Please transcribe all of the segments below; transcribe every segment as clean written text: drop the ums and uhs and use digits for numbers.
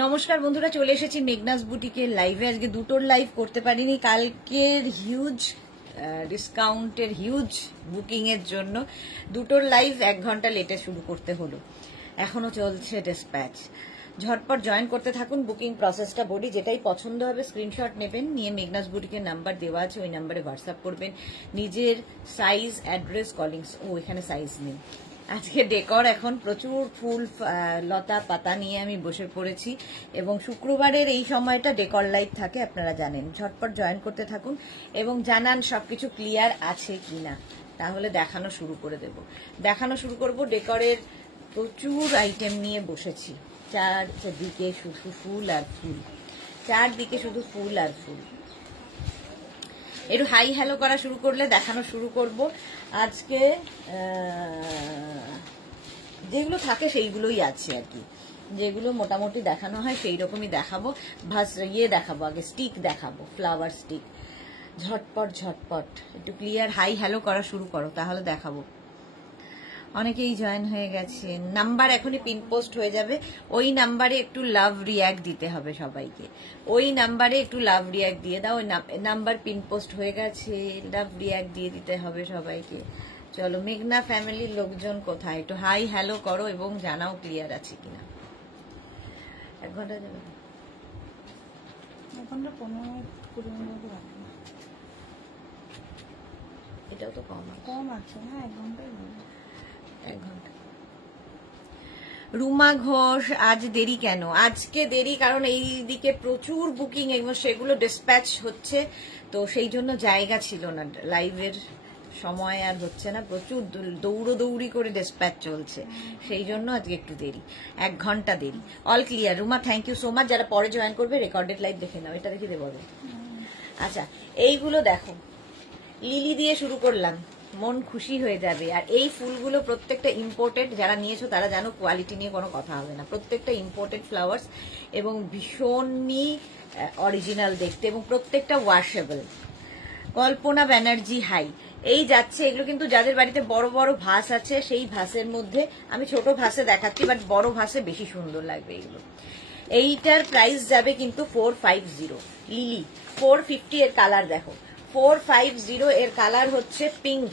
নমস্কার বন্ধুরা, চলে এসেছি মেঘনাস বুটিকের লাইভে। আজকে দুটোর লাইভ করতে পারিনি, কালকের হিউজ ডিসকাউন্টের হিউজ বুকিং এর জন্য দুটোর লাইভ 1 ঘন্টা লেটে শুরু করতে হলো। এখনো চলছে ডিসপ্যাচ। ঝটপট জয়েন করতে থাকুন। বুকিং প্রসেসটা বলি, যেটাই পছন্দ হবে স্ক্রিনশট নেবেন, নিয়ে মেঘনাস বুটিকের নাম্বার দেওয়া আছে, ওই নাম্বারে হোয়াটসঅ্যাপ করবেন নিজের সাইজ, অ্যাড্রেস, কলিংস। এখানে সাইজ নেই। আজকে ডেকর এখন প্রচুর ফুল লতা পাতা নিয়ে আমি বসে পড়েছি, এবং শুক্রবারের এই সময়টা ডেকর লাইভ থাকে, আপনারা জানেন। ঝটপট জয়েন করতে থাকুন এবং জানান সবকিছু ক্লিয়ার আছে কিনা, তাহলে দেখানো শুরু করে দেব। দেখানো শুরু করব। ডেকরের প্রচুর আইটেম নিয়ে বসেছি, চারদিকে শুধু ফুল আর ফুল, চারদিকে শুধু ফুল আর ফুল। একটু হাই হ্যালো করা শুরু করলে দেখানো শুরু করব। আজকে যেগুলো থাকে সেইগুলোই আছে আর কি, যেগুলো মোটামুটি দেখানো হয় সেই রকমই দেখাবো। দেখাবো, আগে স্টিক দেখাবো, ফ্লাওয়ার স্টিক। ঝটপট ঝটপট একটু ক্লিয়ার হাই হ্যালো করা শুরু করো, তাহলে দেখাবো। অনেকেই জয়েন হয়ে গেছে। নাম্বার এখনই পিন পোস্ট হয়ে যাবে, ওই নাম্বারে একটু লাভ রিয়াক্ট দিতে হবে সবাইকে। ওই নাম্বারে একটু লাভ রিয়াক্ট দিয়ে দাও। ওই নাম্বার পিন পোস্ট হয়ে গেছে, লাভ রিয়াক্ট দিয়ে দিতে হবে সবাইকে। চলো, মেঘনা ফ্যামিলির লোকজন কোথায়, একটু হাই হ্যালো করো এবং জানাও ক্লিয়ার আছে কিনা। 1 ঘন্টা যাবে, 1 ঘন্টা 15-20 মিনিট রাখবে। এটাও তো কম আছে না, 1 ঘন্টাই হবে। 1 ঘন্টা। রুমা ঘোষ, আজ দেরি কেন? আজকে দেরি কারণ এই দিকে প্রচুর বুকিং এবং সেগুলো ডিসপ্যাচ হচ্ছে, তো সেই জন্য জায়গা ছিল না, লাইভের সময় আর হচ্ছে না, প্রচুর দৌড়ি করে ডিসপ্যাচ চলছে, সেই জন্য আজকে একটু দেরি, 1 ঘন্টা দেরি। All clear Ruma, thank you so much. যারা পরে জয়েন করবে রেকর্ডেড লাইভ দেখে নাও, এটা দেখে দেবো। আচ্ছা, এইগুলো দেখো, লিলি দিয়ে শুরু করলাম, মন খুশি হয়ে যাবে। আর এই ফুলগুলো প্রত্যেকটা ইম্পোর্টেড, যারা নিয়েছো তারা জানো, কোয়ালিটি নিয়ে কোনো কথা হবে না। প্রত্যেকটা ইম্পোর্টেড ফ্লাওয়ার্স এবং ভীষণই অরিজিনাল দেখতে, এবং প্রত্যেকটা ওয়াশেবল। কল্পনা ব্যানার্জি, হাই। এই যাচ্ছে, এগুলো কিন্তু যাদের বাড়িতে বড় বড় ভাস আছে, সেই ভাসের মধ্যে আমি ছোট ভাসে দেখাচ্ছি, বাট বড় ভাসে বেশি সুন্দর লাগবে এগুলো। এইটার প্রাইস যাবে কিন্তু 450। লিলি 450 এর কালার দেখো, 450 এর কালার হচ্ছে পিঙ্ক,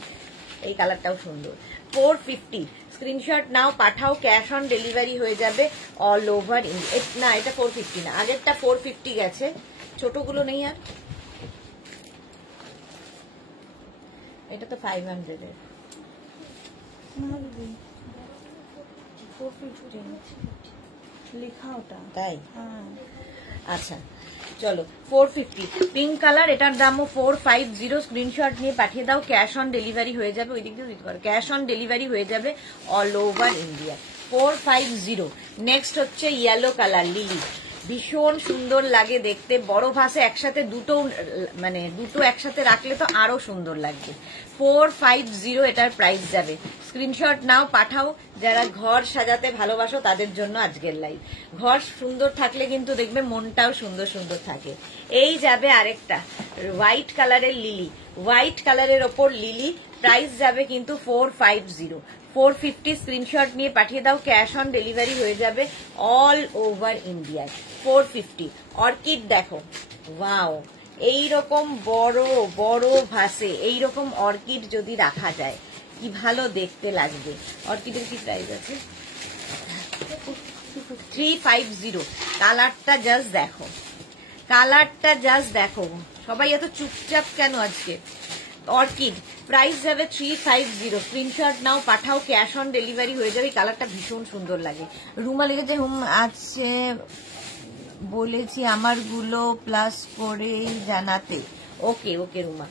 এই কালারটাও সুন্দর। 450 স্ক্রিনশট নাও, পাঠাও, ক্যাশ অন ডেলিভারি হয়ে যাবে অল ওভার ইন্ডিয়া। না, এটা 450 না, আগেরটা 450 গেছে, ছোটগুলো নেই আর। এটা তো 500 এর। লেখা ওটা তাই? হ্যাঁ। আচ্ছা চলো, 450 পিঙ্ক কালার, এটার দামও 450। স্ক্রিনশট নিয়ে পাঠিয়ে দাও, ক্যাশ অন ডেলিভারি হয়ে যাবে। ওই দিক দিয়ে দিতে পারো, ক্যাশ অন ডেলিভারি হয়ে যাবে অল ওভার ইন্ডিয়া। 450। নেক্সট হচ্ছে ইয়েলো কালার, লিলি, ভীষণ সুন্দর লাগে দেখতে। বড় ভাসে একসাথে দুটো একসাথে রাখলে তো আরো সুন্দর লাগবে। 450 এটার প্রাইস যাবে। স্ক্রিনশট নাও, পাঠাও। যারা ঘর সাজাতে ভালোবাসো তাদের জন্য আজকের লাইভ। ঘর সুন্দর থাকলে কিন্তু দেখবে মনটাও সুন্দর সুন্দর থাকে। এই যাবে আরেকটা হোয়াইট কালারের লিলি, হোয়াইট কালারের ওপর লিলি, প্রাইস যাবে কিন্তু 450। 450 স্ক্রিনশট নিয়ে পাঠিয়ে দাও, ক্যাশ অন ডেলিভারি হয়ে যাবে অল ওভার ইন্ডিয়ায়। 450। অর্কিড দেখো, ওয়াও, এইরকম বড় বড় ভাসে এইরকম অর্কিড যদি রাখা যায় কি ভালো দেখতে লাগবে। অর্কিডের কি প্রাইস আছে? 350। কালারটা জাস্ট দেখো, কালারটা জাস্ট দেখো। সবাই এত চুপচাপ কেন আজকে? অর্কিড প্রাইস যাবে 350। স্ক্রিনশট নাও, পাঠাও, ক্যাশ অন ডেলিভারি হয়ে যাবে। কালারটা ভীষণ সুন্দর লাগে। রুমা লিখেছে, আছে বলেছি আমারগুলো প্লাস করে জানাতে। ওকে ওকে রুমা,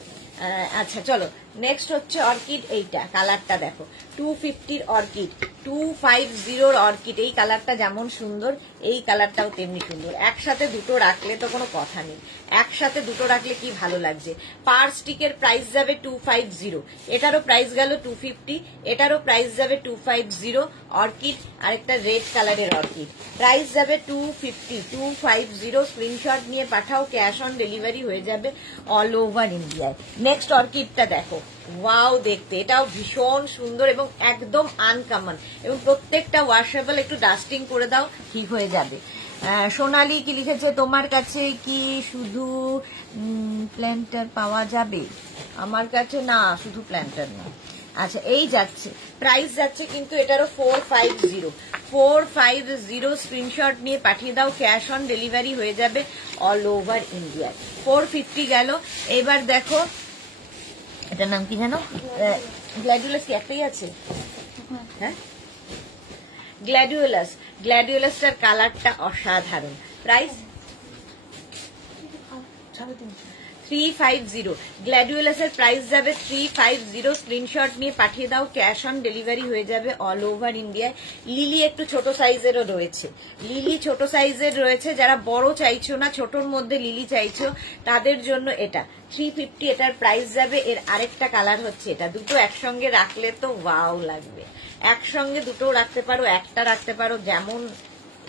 আচ্ছা চলো। নেক্সট হচ্ছে অর্কিড, এইটা কালারটা দেখো, 250 অর্কিড, 250 অর্কিড। এই কালারটা যেমন সুন্দর, এই কালারটাও তেমনি সুন্দর। একসাথে দুটো রাখলে তো কোনো কথা নেই, একসাথে দুটো রাখলে কি ভালো লাগছে। পার স্টিকের প্রাইস যাবে 250। এটারও প্রাইস গেল 250, এটারও প্রাইস যাবে 250। অর্কিড, আরেকটা রেড কালারের অর্কিড, প্রাইস যাবে 250। স্ক্রিনশট নিয়ে পাঠাও, ক্যাশ অন ডেলিভারি হয়ে যাবে অল ওভার ইন্ডিয়ায়। নেক্সট অর্কিডটা দেখো, ওয়াও দেখতে, এটাও ভীষণ সুন্দর এবং একদম আনকমন, এবং প্রত্যেকটা ওয়াশেবল। একটু ডাস্টিং করে দাও, ঠিক হয়ে যাবে। সোনালি কি লিখেছে, তোমার কাছে কি শুধু প্ল্যান্টার পাওয়া যাবে? আমার কাছে না, শুধু প্ল্যান্টার না। আচ্ছা, এই যাচ্ছে, প্রাইস যাচ্ছে কিন্তু এটারও 450 স্ক্রিনশট নিয়ে পাঠিয়ে দাও, ক্যাশ অন ডেলিভারি হয়ে যাবে অল ওভার ইন্ডিয়ায়। 450 গেল। এবার দেখো এটার নাম কি জানো? গ্ল্যাডিওলাস কি একটাই আছে? হ্যাঁ, গ্ল্যাডিওলাসটার কালারটা অসাধারণ। প্রাইস 350। গ্ল্যাডিওলাসের প্রাইস যাবে 350। স্ক্রিনশট নিয়ে পাঠিয়ে দাও, ক্যাশ অন ডেলিভারি হয়ে যাবে অল ওভার ইন্ডিয়ায়। লিলি একটু ছোট সাইজেরও রয়েছে, লিলি ছোট সাইজের রয়েছে। যারা বড় চাইছো না, ছোটর মধ্যে লিলি চাইছো, তাদের জন্য এটা 350। এটার প্রাইস যাবে। এর আরেকটা কালার হচ্ছে এটা। দুটো একসঙ্গে রাখলে তো ওয়াও লাগবে। একসঙ্গে দুটো রাখতে পারো, একটা রাখতে পারো, যেমন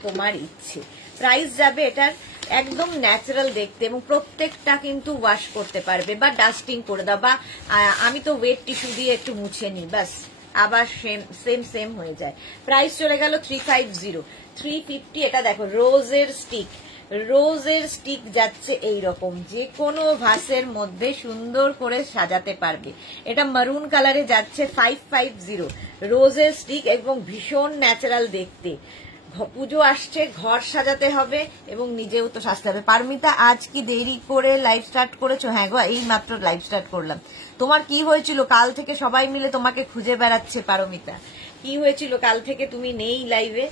তোমার ইচ্ছে। প্রাইস যাবে এটার একদম ন্যাচারাল দেখতে, এবং প্রত্যেকটা কিন্তু ওয়াশ করতে পারবে বা ডাস্টিং করে দাও, বা আমি তো ওয়েট টিস্যু দিয়ে একটু মুছে নিই, বাস আবার সেম হয়ে যায়। প্রাইস চলে গেল 350। 350। এটা দেখো রোজের স্টিক যাচ্ছে এইরকম, যে কোনো ভাসের মধ্যে সুন্দর করে সাজাতে পারবে। এটা মারুন কালারে যাচ্ছে 550 রোজের স্টিক, এবং ভীষণ ন্যাচারাল দেখতে। পুজো আসছে, ঘর সাজাতে হবে এবং নিজেও তো সাজতে হবে। পারমিতা, আজ কি দেরি করে লাইভ স্টার্ট করেছো? হ্যাঁ গো, এই মাত্র লাইভ স্টার্ট করলাম। তোমার কি হয়েছিল? কাল থেকে সবাই মিলে তোমাকে খুঁজে বেড়াচ্ছে। পারমিতা, কি হয়েছিল কাল থেকে তুমি নেই লাইভে?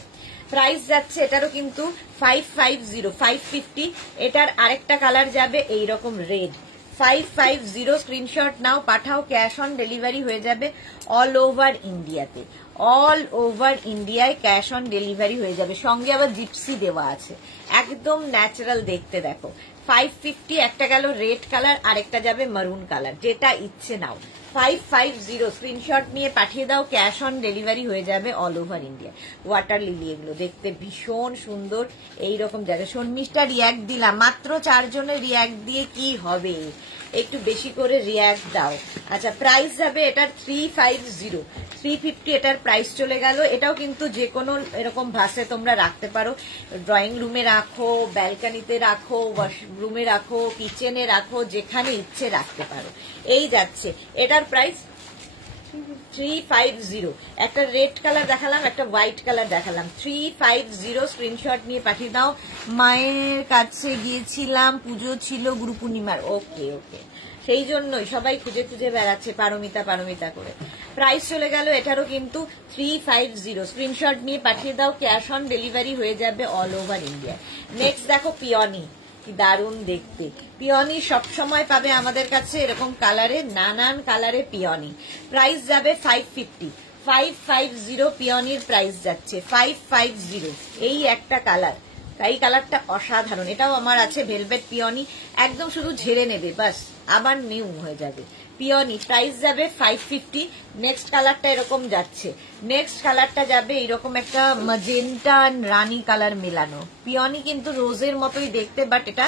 প্রাইস যাচ্ছে এটারও কিন্তু 550। এটার আরেকটা কালার যাবে এইরকম রেড। 550 স্ক্রিনশট নাও, পাঠাও, ক্যাশ অন ডেলিভারি হয়ে যাবে অল ওভার ইন্ডিয়াতে। অল ওভার ইন্ডিয়ায় ক্যাশ অন ডেলিভারি হয়ে যাবে। সঙ্গে আবার জিপসি দেওয়া আছে, একদম ন্যাচারাল দেখতে। দেখো 550। একটা গেল রেড কালার, আরেকটা যাবে মারুন কালার, যেটা ইচ্ছে নাও। 550 স্ক্রিনশট নিয়ে পাঠিয়ে দাও, ক্যাশ অন ডেলিভারি হয়ে যাবে all over India. Water lily এগুলো দেখতে ভীষণ সুন্দর। এইরকম জায়গায় শর্মিষ্ঠা রিয়াক্ট দিলাম, মাত্র 4 জনের রিয়াক্ট দিয়ে কি হবে, একটু বেশি করে রিয়াক্ট দাও। আচ্ছা, প্রাইস যাবে এটার 350। 350 এটার প্রাইস চলে গেল। এটাও কিন্তু যে কোনো এরকম ভাসে তোমরা রাখতে পারো, ড্রয়িং রুমে রাখো, ব্যালকানিতে রাখো, ওয়াশরুমে রাখো, কিচেনে রাখো, যেখানে ইচ্ছে রাখতে পারো। এই যাচ্ছে, এটার প্রাইস 350। একটা রেড কালার দেখালাম, একটা হোয়াইট কালার দেখালাম। 350 স্ক্রিনশট নিয়ে পাঠিয়ে দাও। মায়ের কাছে গিয়েছিলাম, পুজো ছিল গুরু পূর্ণিমার। ওকে, সেই জন্যই সবাই খুঁজে বেড়াচ্ছে পারমিতা করে। প্রাইস চলে গেল এটারও কিন্তু 350। স্ক্রিনশট নিয়ে পাঠিয়ে দাও, ক্যাশ অন ডেলিভারি হয়ে যাবে অল ওভার ইন্ডিয়া। নেক্সট দেখো পিওনি, কি দারুণ দেখতে। পিওনি সবসময় পাবে আমাদের কাছে এরকম কালারে, নানান কালারে পিওনি। প্রাইস যাবে 550। 550 পিওনির প্রাইস যাচ্ছে 550। এই একটা কালার, এই কালারটা অসাধারণ। এটাও আমার আছে ভেলভেট পিওনি, একদম শুধু ঝেড়ে নেবে, বাস আবার নিউ হয়ে যাবে। পিওনি প্রাইস যাবে 550। নেক্সট কালারটা এরকম যাচ্ছে, নেক্সট কালারটা যাবে এরকম একটা ম্যাজেন্টা রানী কালার মেলানো। পিওনি কিন্তু রোজের মতোই দেখতে, বাট এটা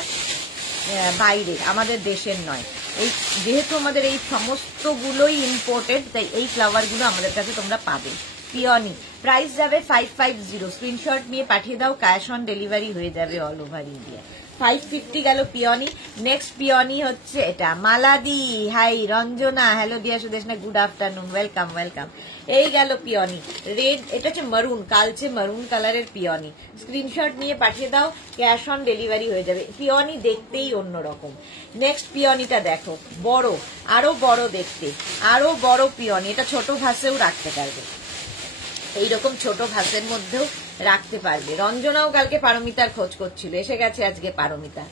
বাইরে, আমাদের দেশের নয়। এই যেহেতু আমাদের এই সমস্তগুলোই ইম্পোর্টেড, তাই এই ফ্লাওয়ারগুলো আমাদের কাছে তোমরা পাবে। পিওনি প্রাইস যাবে 550। স্ক্রিনশট নিয়ে পাঠিয়ে দাও, ক্যাশ অন ডেলিভারি হয়ে যাবে অল ওভার ইন্ডিয়া। 550 গেল পিওনি। নেক্সট পিওনি হচ্ছে এটা মালাদি। Hi Ranjana, hello dear Sudeshna, good afternoon, welcome. এই গেল পিওনি রেড। এটা হচ্ছে মারুন, কালচে মারুন কালারের পিওনি। স্ক্রিনশট নিয়ে পাঠিয়ে দাও, ক্যাশ অন ডেলিভারি হয়ে যাবে। পিওনি দেখতেই অন্যরকম। নেক্সট পিওনিটা দেখো, বড়, আরো বড় দেখতে, আরো বড় পিওনি। এটা ছোট ভাসেও রাখতে পারবে, এইরকম ছোট ভাসের মধ্যেও রাখতে পারবে। রঞ্জনাও কালকে পারমিতার খোঁজ করছিল, এসে গেছে আজকে পারমিতা।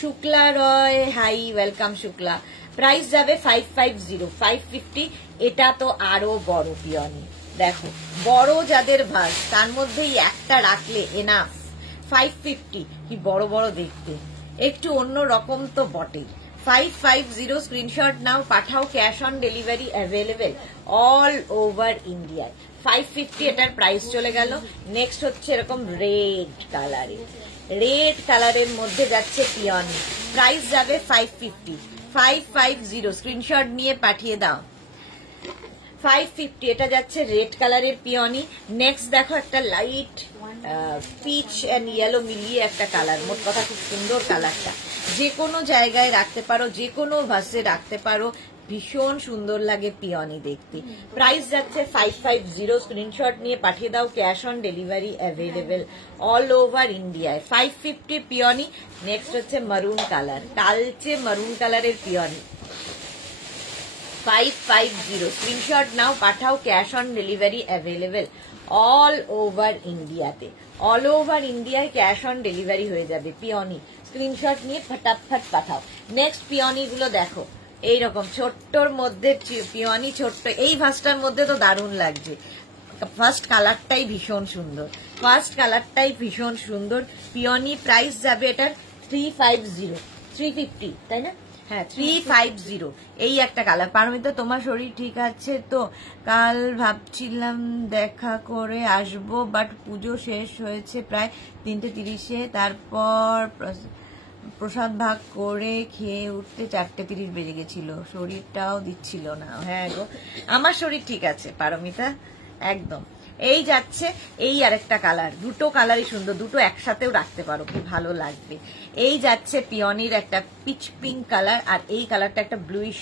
শুক্লা রয়, হাই, ওয়েলকাম শুক্লা। প্রাইস যাবে 550। 550। এটা তো আরো বড় পিওনি, দেখো বড় যাদের ভাস, তার মধ্যেই একটা রাখলে এনাফ। 550, কি বড় বড় দেখতে, একটু অন্য রকম তো বটেই। 550 স্ক্রিনশট নাও, পাঠাও, cash on delivery available all over ইন্ডিয়ায়। 550 এটার প্রাইস চলে গেল। নেক্সট হচ্ছে এরকম রেড কালারের মধ্যে যাচ্ছে পিওনি। প্রাইস যাবে 550। 550 স্ক্রিনশট নিয়ে পাঠিয়ে দাও। 550 এটা যাচ্ছে রেড কালারের পিওনি। নেক্সট দেখো একটা লাইট পিচ এন্ড ইয়েলো মিলিয়ে একটা কালার, মোট কথা খুব সুন্দর কালারটা, যে কোনো জায়গায় রাখতে পারো, যে কোনো ভাসে রাখতে পারো, ভীষণ সুন্দর লাগে পিওনি দেখতে। প্রাইস যাচ্ছে 550, স্ক্রিনশট নিয়ে পাঠিয়ে দাও, cash on delivery available all over ইন্ডিয়ায়। 550 পিওনি। নেক্সট হচ্ছে মারুন কালার, কালচে মারুন কালারের পিওনি, 550, স্ক্রিনশট নাও, পাঠাও, cash on delivery available all over ইন্ডিয়াতে। অল ওভার ইন্ডিয়ায় ক্যাশ অন ডেলিভারি হয়ে যাবে পিওনি, স্ক্রিনশট নিয়ে ফটাফট পাঠাও। নেক্সট পিওনি গুলো দেখো, এইরকম ছোট্টর মধ্যে পিওনি, ছোট্ট এই ভাসটার মধ্যে তো দারুণ লাগছে। ফার্স্ট কালারটাই ভীষণ সুন্দর, ফার্স্ট কালারটাই ভীষণ সুন্দর পিওনি। প্রাইস যাবে এটার 350, 350 তাই না? হ্যাঁ 350। এই একটা কালার। পারমিতা তোমার শরীর ঠিক আছে তো? কাল ভাবছিলাম দেখা করে আসবো, বাট পুজো শেষ হয়েছে প্রায় 3:30, তারপর প্রসাদ ভাগ করে খেয়ে উঠতে 4:30 বেজে গেছিল, শরীরটাও দিচ্ছিল না। হ্যাঁ গো, আমার শরীর ঠিক আছে পারমিতা, একদম। এই যাচ্ছে এই আরেকটা কালার, দুটো কালারই সুন্দর, দুটো একসাথেও রাখতে পারো, কি ভালো লাগবে। এই যাচ্ছে পিওনির একটা পিচ পিঙ্ক কালার, আর এই কালারটা একটা ব্লুইশ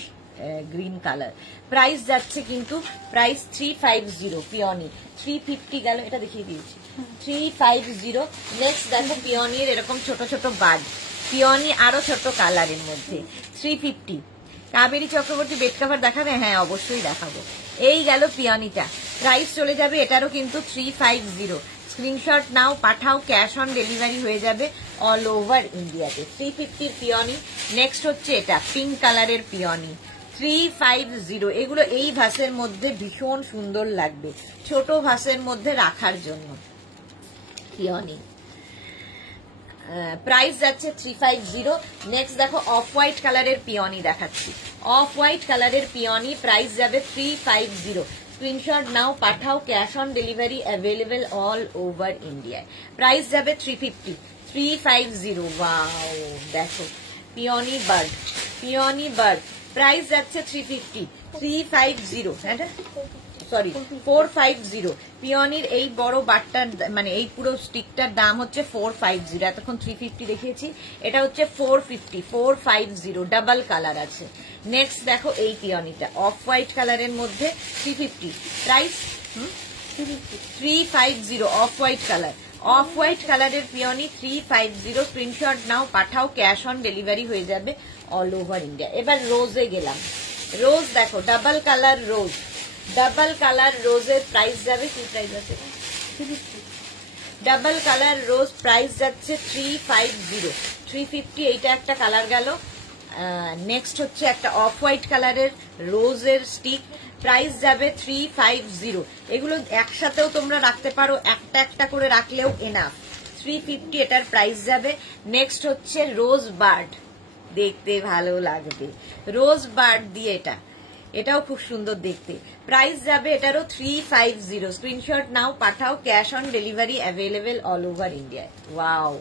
গ্রিন কালার। প্রাইস যাচ্ছে কিন্তু প্রাইস 350 পিওনি, 350 গেল, এটা দেখিয়ে দিয়েছি 350। নেক্সট দেখো পিওনির এরকম ছোট ছোট বাড, পিওনি আরো ছোট কালারের মধ্যে 350। কাবেরী চক্রবর্তী বেড কাভার দেখাবে? হ্যাঁ অবশ্যই দেখাবো। এই গেল পিওনিটা, প্রাইস চলে যাবে এটারও কিন্তু 350, স্ক্রিনশট নাও, পাঠাও, ক্যাশ অন ডেলিভারি হয়ে যাবে অল ওভার ইন্ডিয়াতে। 350 পিওনি। নেক্সট হচ্ছে এটা পিঙ্ক কালারের পিওনি, 350। এগুলো এই ভাসের মধ্যে ভীষণ সুন্দর লাগবে, ছোট ভাসের মধ্যে রাখার জন্য পিওনি। প্রাইস যাচ্ছে 350। নেক্সট দেখো অফ হোয়াইট কালারের পিওনি দেখাচ্ছি, অফ হোয়াইট কালারের পিওনি, প্রাইস যাবে 350, স্ক্রিনশট নাও, পাঠাও, cash on delivery available all over ইন্ডিয়ায়। প্রাইস যাবে 350। ওয়াও দেখো peony bird, peony bird, price যাচ্ছে 350, হ্যাঁ সরি 450। পিওনির এই বড় বাটটার মানে এই পুরো স্টিকটার দাম হচ্ছে 450, এতক্ষণ 350 দেখিয়েছি, এটা হচ্ছে 450, ডাবল কালার আছে। নেক্সট দেখো এই পিওনিটা অফ হোয়াইট কালারের মধ্যে 350, price 350, off white colour, off white কালারের পিওনি 350, স্ক্রিনশট নাও, পাঠাও, ক্যাশ অন ডেলিভারি হয়ে যাবে অল ওভার ইন্ডিয়া। এবার রোজে গেলাম, রোজ দেখো ডাবল কালার রোজ, ডাবল কালার রোজের প্রাইস যাবে, কি প্রাইস আছে? ডাবল কালার রোজ প্রাইস যাচ্ছে 350, 350। এইটা একটা কালার গেল। নেক্সট হচ্ছে একটা অফ হোয়াইট কালারের রোজের স্টিক, প্রাইস যাবে 350। এগুলো একসাথেও তোমরা রাখতে পারো, একটা একটা করে রাখলেও এনাফ। 350 এটার প্রাইস যাবে। নেক্সট হচ্ছে রোজ বার্ড, দেখতে ভালো লাগবে, রোজ বার্ড দিয়ে এটা, এটাও খুব সুন্দর দেখতে। প্রাইস যাবে এটারও 350, স্ক্রিনশট নাও, পাঠাও, cash on delivery available all over ইন্ডিয়ায়। ওয়াও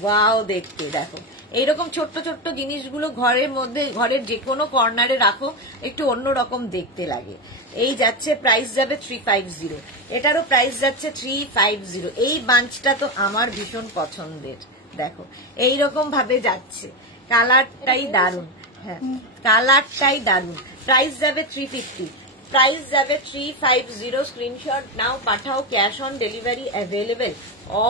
ওয়াও দেখতে দেখো, এইরকম ছোট্ট ছোট্ট জিনিসগুলো ঘরের মধ্যে, ঘরের যে কোনো কর্নারে রাখো, একটু অন্যরকম দেখতে লাগে। এই যাচ্ছে প্রাইস যাবে 350, এটারও প্রাইস যাচ্ছে 350। এই বাঞ্চটা তো আমার ভীষণ পছন্দের, দেখো এইরকম ভাবে যাচ্ছে, কালারটাই দারুণ, হ্যাঁ কালারটাই দারুণ। প্রাইস যাবে 350, প্রাইস যাবে 350, স্ক্রিনশট নাও, পাঠাও, cash on delivery available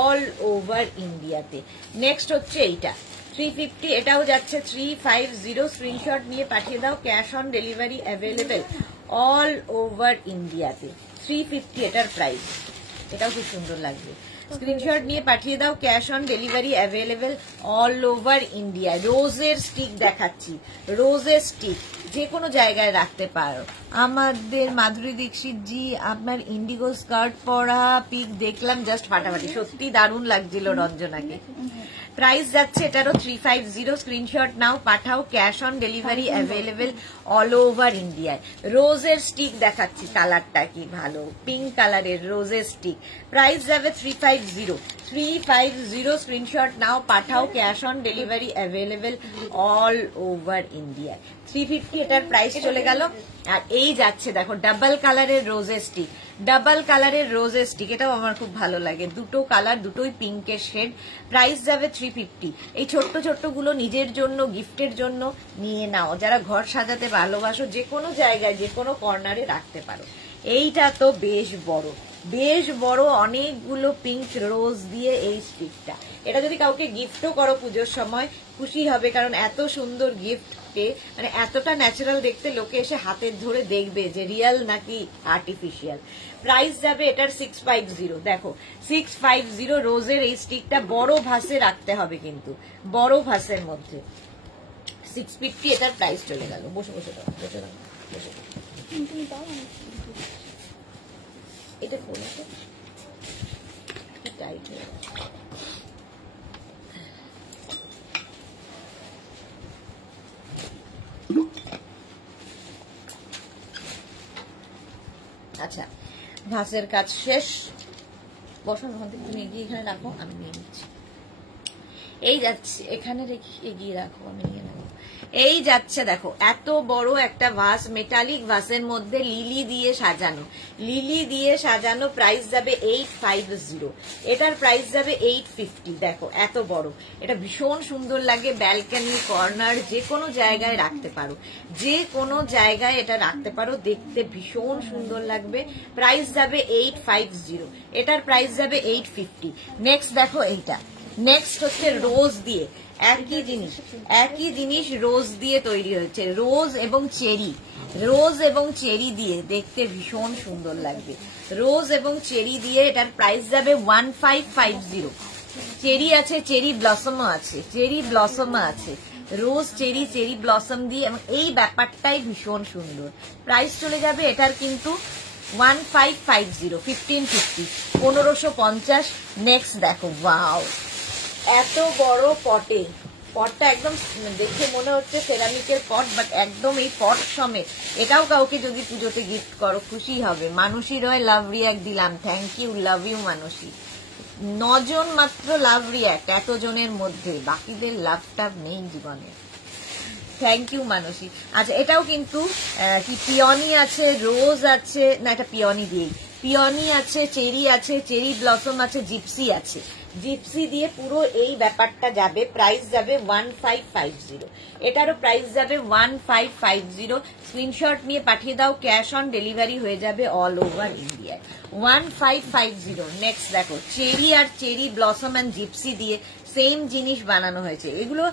all over ইন্ডিয়াতে। নেক্সট হচ্ছে এইটা 350, এটাও যাচ্ছে 350, স্ক্রিনশট নিয়ে পাঠিয়ে দাও, cash on delivery available all over ইন্ডিয়াতে। 350 এটার প্রাইস, এটাও খুব সুন্দর লাগবে, স্ক্রিনশট নিয়ে পাঠিয়ে দাও, cash on delivery available all over India. রোজের স্টিক দেখাচ্ছি, রোজের স্টিক যে কোনো জায়গায় রাখতে পারো। আমাদের মাধুরী দীক্ষিত জি, আপনার ইন্ডিগো স্কার্ট পরা পিক দেখলাম, জাস্ট ফাটাফাটি, সত্যি দারুণ লাগছিল রঞ্জনাকে। প্রাইস যাচ্ছে এটারও 350, স্ক্রিনশট নাও পাঠাও, cash on delivery available all over ইন্ডিয়ায়। রোজের স্টিক দেখাচ্ছি, কালারটা কি ভালো, পিঙ্ক কালারের রোজের স্টিক, প্রাইস যাবে 350, স্ক্রিনশট নাও পাঠাও, cash on delivery available all over ইন্ডিয়ায়। 350 এটার প্রাইস চলে গেল। আর এই যাচ্ছে দেখো ডাবল কালারের রোজের স্টিক, ডাবল কালারের রোজের স্টিক, এটাও আমার খুব ভালো লাগে, দুটো কালার, দুটোই পিঙ্কের শেড, প্রাইস যাবে 350। এই ছোট্ট ছোট্ট গুলো নিজের জন্য, গিফটের জন্য নিয়ে নাও, যারা ঘর সাজাতে ভালোবাসো, যে কোনো জায়গায় যে কোনো কর্নারে রাখতে পারো। এইটা তো বেশ বড়, বেশ বড়, অনেকগুলো পিঙ্ক রোজ দিয়ে এই স্টিকটা, এটা যদি কাউকে গিফটও করো পুজোর সময় খুশি হবে, কারণ এত সুন্দর গিফট, মানে এতটা ন্যাচারাল দেখতে, লোকে এসে হাতের ধরে দেখবে যে রিয়েল নাকি আর্টিফিশিয়াল। প্রাইস যাবে এটার 650, দেখো 650 রোজের এই স্টিকটা, বড় ভাসে রাখতে হবে কিন্তু, বড় ভাসের মধ্যে 650 এটার প্রাইস চলে গেল। বসে বসে দাও, বসে দাও, বসে দাও। এটা খোলা তো টাইট হয়ে গেছে। আচ্ছা, ভাসের কাজ শেষ। বসানো তুমি এগিয়ে এখানে রাখো, আমি নিয়ে নিচ্ছি। এই যাচ্ছে, এখানে রেখে এগিয়ে রাখো, আমি নিয়ে নেবো। এই যাচ্ছে দেখো, এত বড় একটা ভাস, মেটালিক ভাসের মধ্যে লিলি দিয়ে সাজানো, লিলি দিয়ে সাজানো, প্রাইস যাবে 850, এটার প্রাইস যাবে 850। দেখো এত বড়, এটা ভীষণ সুন্দর লাগে, ব্যালকনি, কর্নার, যে কোনো জায়গায় রাখতে পারো, যে কোনো জায়গায় এটা রাখতে পারো, দেখতে ভীষণ সুন্দর লাগবে। প্রাইস যাবে 850, এটার প্রাইস যাবে 850। নেক্সট দেখো এইটা, নেক্সট হচ্ছে রোজ দিয়ে, একই জিনিস রোজ দিয়ে তৈরি হয়েছে, রোজ এবং চেরি, রোজ এবং চেরি দিয়ে দেখতে ভীষণ সুন্দর লাগবে, রোজ এবং চেরি দিয়ে, এটার প্রাইস যাবে 1550। চেরি আছে, চেরি ব্লসমও আছে, চেরি ব্লসমও আছে, রোজ চেরি, চেরি ব্লসম দিয়ে, এবং এই ব্যাপারটাই ভীষণ সুন্দর। প্রাইস চলে যাবে এটার কিন্তু 1550, 1550, 1550। নেক্সট দেখো, ওয়াও, এত বড় পটে, পটটা একদম দেখে মনে হচ্ছে সেরামিকের পট, বাট একদম এই পট সমেত, এটাও কাউকে যদি পুজোতে গিফট করো খুশি হবে। মানসী রয় লাভ রিয়াক্ট দিলাম, থ্যাংক ইউ, লাভ ইউ মানসী। 9 জন মাত্র লাভ রিয়াক্ট, এতজনের মধ্যে, বাকিদের লাভ টাভ নেই জীবনে। থ্যাংক ইউ মানসী। আচ্ছা, এটাও কিন্তু কি পিওনি আছে, রোজ আছে, না এটা পিওনি দিয়েই, পিওনি আছে, চেরি আছে, চেরি ব্লসম আছে, জিপসি আছে, জিপসি দিয়ে পুরো এই ব্যাপারটা যাবে। প্রাইস যাবে 1550, এটারও প্রাইস যাবে 1550। স্ক্রিনশট নিয়ে পাঠিয়ে দাও, ক্যাশ অন ডেলিভারি হয়ে যাবে অল ওভার ইন্ডিয়ায়। 1550। নেক্সট দেখো, চেরি আর চেরি ব্লসম অ্যান্ড জিপসি দিয়ে সেম জিনিস বানানো হয়েছে। এগুলো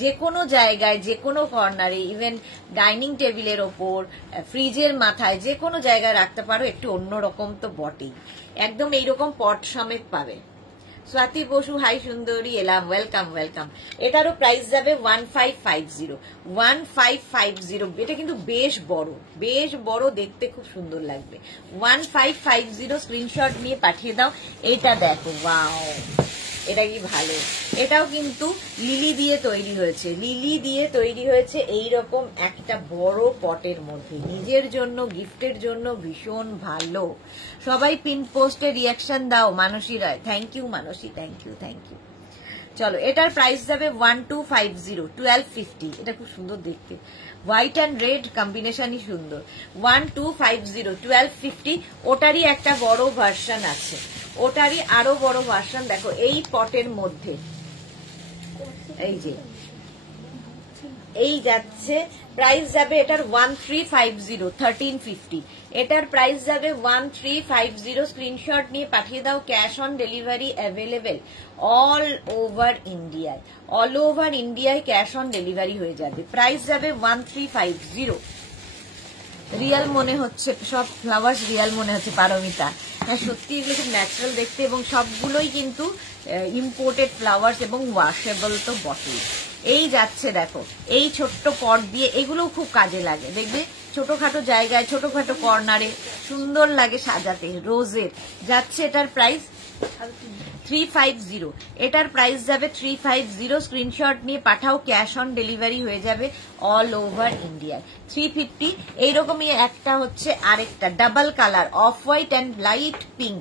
যে কোনো জায়গায়, যে কোনো কর্নারে, ইভেন ডাইনিং টেবিলের ওপর, ফ্রিজের মাথায়, যে কোনো জায়গায় রাখতে পারো। একটু অন্যরকম তো বটেই, একদম এইরকম পট সমেত পাবে। স্বাতি বসু, হাই সুন্দরী, এলাম, ওয়েলকাম ওয়েলকাম। এটারও প্রাইস যাবে 1550, 1550। এটা কিন্তু বেশ বড়, বেশ বড়, দেখতে খুব সুন্দর লাগবে। 1550, স্ক্রিনশট নিয়ে পাঠিয়ে দাও। এটা দেখো, ওয়াও, এটা কি ভালো, এটাও কিন্তু লিলি দিয়ে তৈরি হয়েছে, লিলি দিয়ে তৈরি হয়েছে এইরকম একটা বড় পটের মধ্যে, নিজের জন্য, গিফটের জন্য ভীষণ ভালো। সবাই পিন পোস্টে রিয়াকশন দাও। Manasi Roy, thank you Manasi, thank you, thank you. চলো, এটার প্রাইস যাবে 1250, 1250। এটা খুব সুন্দর দেখতে, হোয়াইট অ্যান্ড রেড কম্বিনেশনই সুন্দর। 1250, 1250। ওটারই একটা বড় ভার্সন আছে, ওটারই আরো বড় ভার্সন দেখো এই পটের মধ্যে। এই যে এই যাচ্ছে, প্রাইস যাবে এটার 1350, 1350। এটার প্রাইস যাবে 1350। স্ক্রিনশট নিয়ে পাঠিয়ে দাও, cash on delivery available all over ইন্ডিয়ায়, অল ওভার ইন্ডিয়ায় ক্যাশ অন ডেলিভারি হয়ে যাবে। প্রাইস যাবে 1350। রিয়াল মনে হচ্ছে, সব ফ্লাওয়ার্স রিয়াল মনে হচ্ছে, পারমিতা। হ্যাঁ, সত্যি এগুলো খুব ন্যাচারাল দেখতে, এবং সবগুলোই কিন্তু ইম্পোর্টেড ফ্লাওয়ার্স এবং ওয়াশেবল তো বটেই। এই যাচ্ছে দেখো, এই ছোট্ট পট দিয়ে, এগুলো খুব কাজে লাগে, দেখবে ছোটখাটো জায়গায়, ছোটখাটো কর্নারে সুন্দর লাগে সাজাতে। রোজের যাচ্ছে, এটার প্রাইস 350, এটার প্রাইস যাবে 350, স্ক্রিনশট নিয়ে পাঠাও, ক্যাশ অন ডেলিভারি হয়ে যাবে অল ওভার ইন্ডিয়া। 350, এইরকমই একটা হচ্ছে আরেকটা double colour off white and light pink,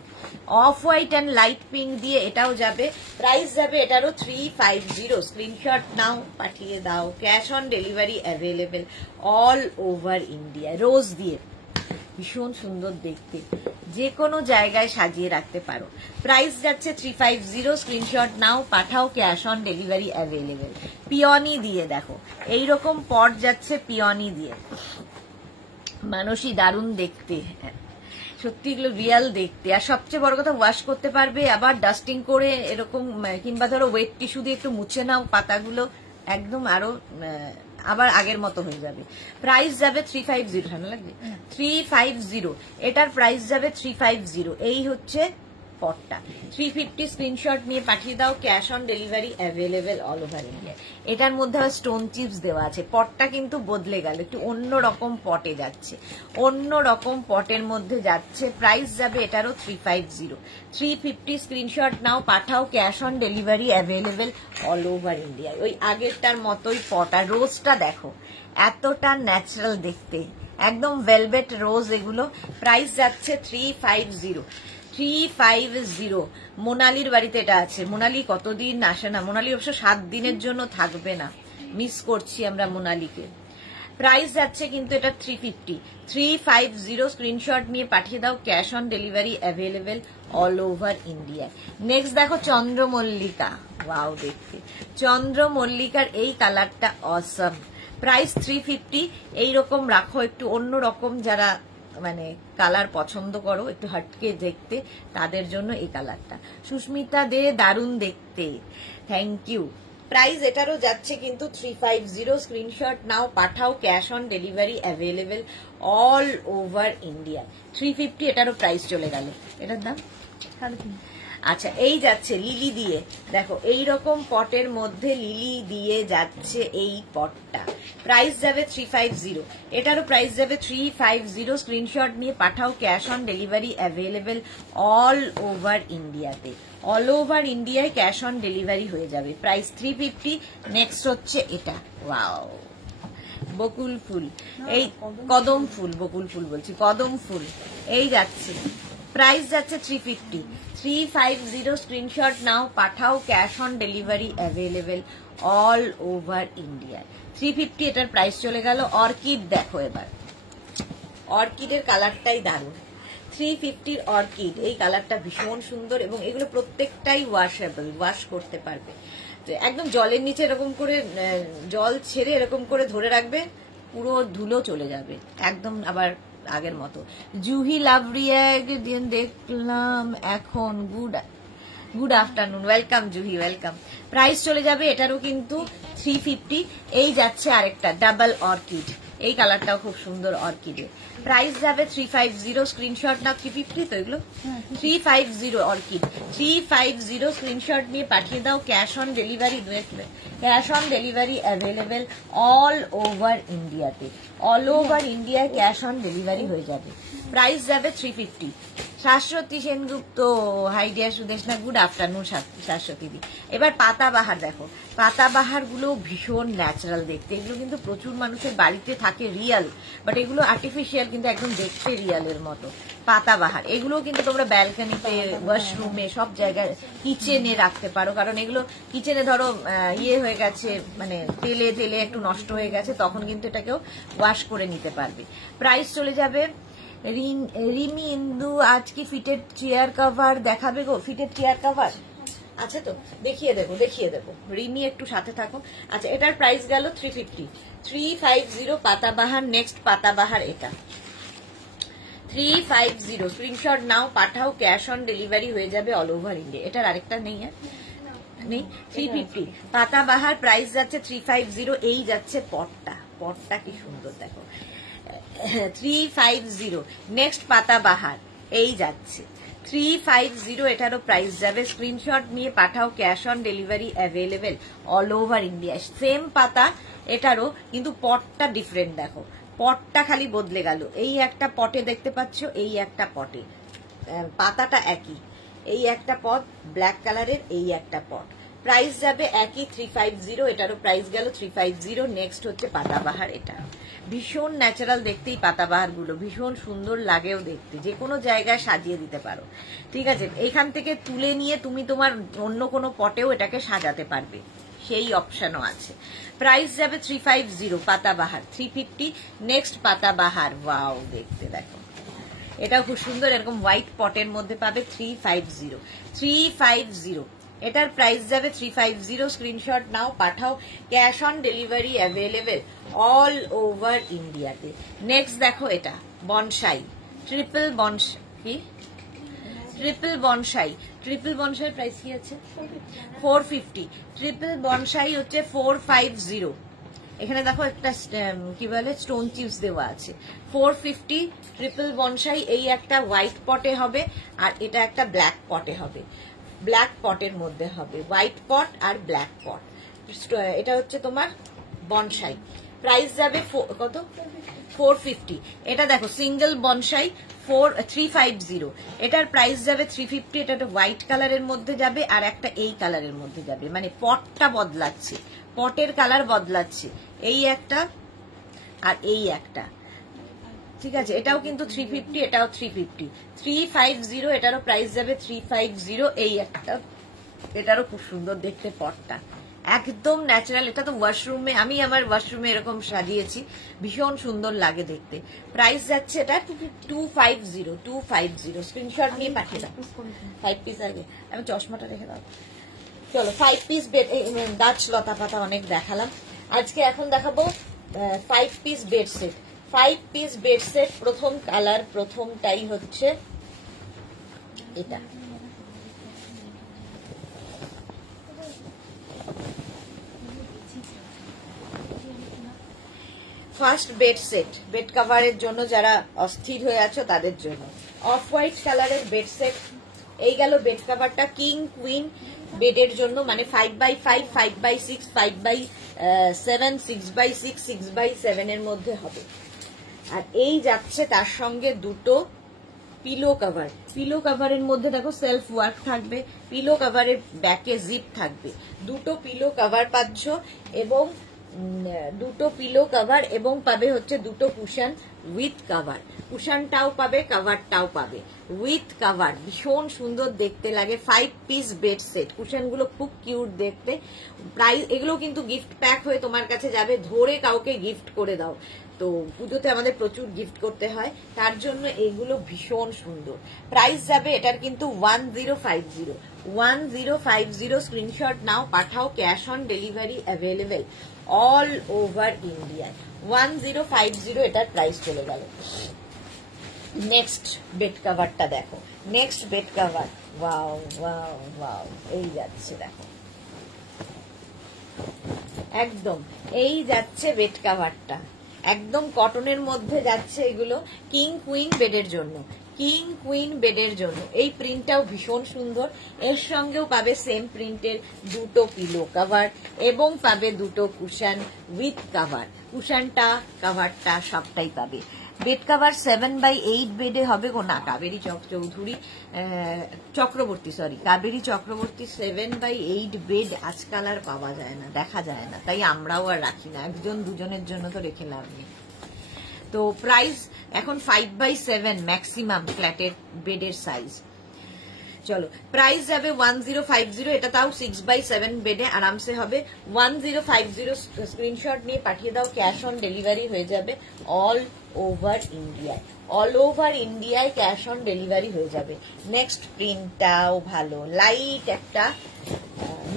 off white and light pink দিয়ে এটাও যাবে, প্রাইস যাবে এটারও 350, স্ক্রিনশট নাও, পাঠিয়ে দাও, cash on delivery available all over India. Rose দিয়ে ভীষণ সুন্দর দেখতে, যে কোনো জায়গায় সাজিয়ে রাখতে পারো। প্রাইস যাচ্ছে 350, স্ক্রিনশট নাও, পাঠাও, cash on delivery available. Peony দিয়ে দেখো, এইরকম পট যাচ্ছে পিওনি দিয়ে, মানুষই দারুণ দেখতে, সত্যি এগুলো রিয়াল দেখতে। আর সবচেয়ে বড় কথা, ওয়াশ করতে পারবে, আবার ডাস্টিং করে এরকম, কিংবা ধরো ওয়েট টিস্যু দিয়ে একটু মুছে নাও পাতাগুলো, একদম আরো আবার আগের মতো হয়ে যাবে। প্রাইস যাবে 350, ভালো লাগবে 350, এটার প্রাইস যাবে 350। এই হচ্ছে পটটা। 350, স্ক্রিনশট নিয়ে পাঠিয়ে দাও, cash on delivery available all over India. এটার মধ্যে আবার স্টোন চিপস দেওয়া আছে। পটটা কিন্তু বদলে গেল, একটু অন্য রকম পটে যাচ্ছে, অন্য রকম পটের মধ্যে যাচ্ছে। প্রাইস যাবে এটারও 350। 350, স্ক্রিনশট নাও, পাঠাও, cash on delivery available all over India. ওই আগেরটার মতোই পট। আর রোজটা দেখো, এতটা ন্যাচারাল দেখতে, একদম ভেলভেট রোজ এগুলো। প্রাইস যাচ্ছে 350। 350, মোনালির বাড়িতে এটা আছে। মোনালি কতদিন আসে না, মোনালি অবশ্য 7 দিনের জন্য থাকবে না, মিস করছি আমরা মোনালিকে। প্রাইস যাচ্ছে কিন্তু এটা 350, স্ক্রিনশট নিয়ে পাঠিয়ে দাও, cash on delivery available all over India. Next দেখো চন্দ্রমল্লিকা, ওয়াও দেখতে, চন্দ্রমল্লিকার এই কালারটা অসম। প্রাইস 350, এইরকম রাখো, একটু অন্য রকম যারা মানে কালার পছন্দ করো, একটু হটকে দেখতে, তাদের জন্য এই কালারটা। সুস্মিতা দে, দারুণ দেখতে, থ্যাংক ইউ। প্রাইস এটারও যাচ্ছে কিন্তু 350, স্ক্রিনশট নাও, পাঠাও, cash on delivery available all over India. 350, এটারও প্রাইস চলে গেল, এটার দাম 3.5। আচ্ছা, এই যাচ্ছে লিলি দিয়ে, দেখো এইরকম পটের মধ্যে লিলি দিয়ে যাচ্ছে এই পটটা। প্রাইস যাবে 350, এটারও প্রাইস যাবে 350, স্ক্রিনশট নিয়ে পাঠাও, cash on delivery available all over ইন্ডিয়াতে, অল ওভার ইন্ডিয়ায় ক্যাশ অন ডেলিভারি হয়ে যাবে। প্রাইস 350। নেক্সট হচ্ছে এটা, ওয়াও, বকুল ফুল, এই কদম ফুল, বকুল ফুল বলছি, কদম ফুল, এই যাচ্ছে, প্রাইস যাচ্ছে 350, স্ক্রিনশট নাও, পাঠাও, cash on delivery available all over India. 350, এটার প্রাইস চলে গেল। অর্কিড দেখো, এবার অর্কিডের কালারটাই দারুণ। 350 অর্কিড, এই কালারটা ভীষণ সুন্দর, এবং এগুলো প্রত্যেকটাই ওয়াশেবল, ওয়াশ করতে পারবে। একদম জলের নিচে এরকম করে জল ছেড়ে এরকম করে ধরে রাখবে, পুরো ধুলো চলে যাবে একদম আবার আগের মতো। জুহি লাভ রিয়াক্ট দেখলাম এখন, good afternoon, welcome Juhi, welcome. Price চলে যাবে এটারও কিন্তু 350। এই যাচ্ছে আরেকটা ডাবল অর্কিড, এই কালারটাও খুব সুন্দর অর্কিডের। প্রাইস যাবে 350, স্ক্রিনশট না 350 তো এগুলো 350 অর্কিড 350 স্ক্রিনশট নিয়ে পাঠিয়ে দাও। Cash on delivery, cash on delivery available all over ইন্ডিয়াতে, অল ওভার ইন্ডিয়ায় ক্যাশ অন ডেলিভারি হয়ে যাবে। প্রাইস যাবে 350। Shashwati Sengupta, hi dear Sudeshna, good afternoon Shashwati di. এবার পাতাবাহার দেখো, পাতাবাহার গুলো ভীষণ ন্যাচারাল দেখতে, এগুলো কিন্তু প্রচুর মানুষের বাড়িতে থাকে রিয়াল, বাট এগুলো আর্টিফিশিয়াল, কিন্তু একদম দেখতে রিয়ালের মতো। পাতাবাহার এগুলো কিন্তু তোমরা ব্যালকনিতে, ওয়াশরুমে, সব জায়গায়, কিচেনে রাখতে পারো, কারণ এগুলো কিচেনে ধরো ইয়ে হয়ে গেছে, মানে তেলে তেলে একটু নষ্ট হয়ে গেছে, তখন কিন্তু এটাকেও ওয়াশ করে নিতে পারবে। প্রাইস চলে যাবে। রিমি ইন্দু, আজ কি ফিটেড চেয়ার কভার দেখাবে গো? ফিটেড চেয়ার কভার আচ্ছা তো দেখিয়ে দেবো, দেখিয়ে দেবো, রিমি একটু সাথে থাকো। আচ্ছা, এটার প্রাইস গেল 350 পাতাবাহার। নেক্সট পাতাবাহার এটা 350, স্ক্রিনশট নাও, পাঠাও, ক্যাশ অন ডেলিভারি হয়ে যাবে অল ওভার ইন্ডিয়া। এটার আরেকটা নেই, নেই 350 পাতাবাহার। প্রাইস যাচ্ছে 350। এই যাচ্ছে পটটা, পটটা কি সুন্দর দেখো, 350। নেক্সট পাতাবাহার, এই যাচ্ছে 350, এটারও প্রাইস যাবে। স্ক্রিনশট নিয়ে পাঠাও, cash on delivery available all over India. Same পাতা, এটারও কিন্তু পটটা ডিফারেন্ট দেখো, পটটা খালি বদলে গেল। এই একটা পটে দেখতে পাচ্ছ, এই একটা পটে, পাতাটা একই। এই একটা পট, ব্ল্যাক কালারের এই একটা পট। প্রাইস যাবে একই 350, এটারও প্রাইস গেল 350। নেক্সট হচ্ছে পাতাবাহার, এটা ভীষণ ন্যাচারাল দেখতেই, পাতাবাহার গুলো ভীষণ সুন্দর লাগেও দেখতে, যে কোনো জায়গায় সাজিয়ে দিতে পারো। ঠিক আছে, এইখান থেকে তুলে নিয়ে তুমি তোমার অন্য কোনো পটেও এটাকে সাজাতে পারবে, সেই অপশনও আছে। প্রাইস যাবে 350, পাতাবাহার 350। নেক্সট পাতাবাহার, ওয়াও দেখতে দেখো, এটাও খুব সুন্দর, এরকম হোয়াইট পটের মধ্যে পাবে 350। এটার প্রাইস যাবে 350। স্ক্রিনশট নাও, পাঠাও, cash on delivery available all over ইন্ডিয়াতে। নেক্সট দেখো, এটা বনসাই, ট্রিপল বনসাই প্রাইস কি আছে 450। ট্রিপল বনসাই হচ্ছে 450। এখানে দেখো একটা কি বলে স্টোন চিপস দেওয়া আছে, 450। ট্রিপল বনসাই, এই একটা হোয়াইট পটে হবে আর এটা একটা ব্ল্যাক পটে হবে, ব্ল্যাক পটের মধ্যে হবে, হোয়াইট পট আর ব্ল্যাক পট। এটা হচ্ছে তোমার বনসাই, প্রাইস যাবে কত 450। এটা দেখো সিঙ্গেল বনসাই 350, এটার প্রাইস যাবে 350। এটা হোয়াইট কালারের মধ্যে যাবে আর একটা এই কালারের মধ্যে যাবে, মানে পটটা বদলাচ্ছে, পটের কালার বদলাচ্ছে, এই একটা আর এই একটা। ঠিক আছে, এটাও কিন্তু 350, এটাও 350, এটারও প্রাইস যাবে 350। এই একটা, এটারও খুব সুন্দর দেখতে পটটা, একদম ন্যাচারাল। এটা তো ওয়াশরুমে, আমি আমার ওয়াশরুমে এরকম সাজিয়েছি, ভীষণ সুন্দর লাগে দেখতে। প্রাইস যাচ্ছে এটা 250। স্ক্রিনশট নিয়ে পাঠিয়ে দাও। 5 পিস আগে, আমি চশমাটা রেখে দাও। চলো 5 পিস গাছ লতা পাতা অনেক দেখালাম, আজকে এখন দেখাবো 5 piece bed set. 5 piece bed set, প্রথম কালার, প্রথমটাই হচ্ছে এটা, ফার্স্ট বেড সেট, বেড কাভারের জন্য যারা অস্থির হয়ে আছো তাদের জন্য। অফ হোয়াইট কালারের বেড সেট, এই গেল বেড কাভারটা, কিং কুইন বেডের জন্য, মানে 5x5, 5x6, 5x7, 6x6, 6x7 এর মধ্যে হবে। আর এই যাচ্ছে তার সঙ্গে দুটো পিলো কভার, পিলো কভারের মধ্যে দেখো সেলফ ওয়ার্ক থাকবে, পিলো কভারের ব্যাকে জিপ থাকবে, দুটো পিলো কভার পাচ্ছ এবং দুটো পিলো কভার, এবং পাবে হচ্ছে দুটো কুশন উইথ কভার, কুশনটাও পাবে কভারটাও পাবে উইথ কভার, ভীষণ সুন্দর দেখতে লাগে। 5 পিস বেড সেট, কুশনগুলো খুব কিউট দেখতে। প্রাইস, এগুলো কিন্তু গিফট প্যাক হয়ে তোমার কাছে যাবে, ধরে কাউকে গিফট করে দাও, তো পুজোতে আমাদের প্রচুর গিফট করতে হয়, তার জন্য এগুলো ভীষণ সুন্দর। প্রাইস যাবে এটার কিন্তু 1050। স্ক্রিনশট নাও, পাঠাও, cash on delivery available all over India. 1050 এটার প্রাইস চলে গেল। নেক্সট বেড কাভারটা দেখো, next bed cover, wow wow wow, এই যাচ্ছে দেখো, একদম এই যাচ্ছে বেড কাভারটা, একদম কটনের মধ্যে যাচ্ছে এগুলো, কিং কুইন বেডের জন্য, কিং কুইন বেডের জন্য। এই প্রিন্টটাও ভীষণ সুন্দর, এর সঙ্গেও পাবে সেম প্রিন্টের দুটো পিলো কভার এবং পাবে দুটো কুশন উইথ কভার, কুশনটা কভারটা সবটাই পাবে। বেড কভার 7x8 বেডে হবে গো, না কাবেরী চক্রবর্তী 7x8 বেড আজকাল আর পাওয়া যায় না, দেখা যায় না, তাই আমরাও আর রাখি না, একজন দুজনের জন্য তো রেখে লাভ নেই। তো প্রাইস এখন 5x7 ম্যাক্সিমাম ফ্ল্যাটের বেডের সাইজ। চলো প্রাইস যাবে 1050, এটা তাও 6x7 বেডে আরামসে হবে 1050। স্ক্রিনশট নিয়ে পাঠিয়ে দাও, ক্যাশ অন ডেলিভারি হয়ে যাবে অল ওভার ইন্ডিয়ায়, অল ওভার ইন্ডিয়ায় ক্যাশ অন ডেলিভারি হয়ে যাবে। নেক্সট প্রিন্টটাও ভালো, লাইট একটা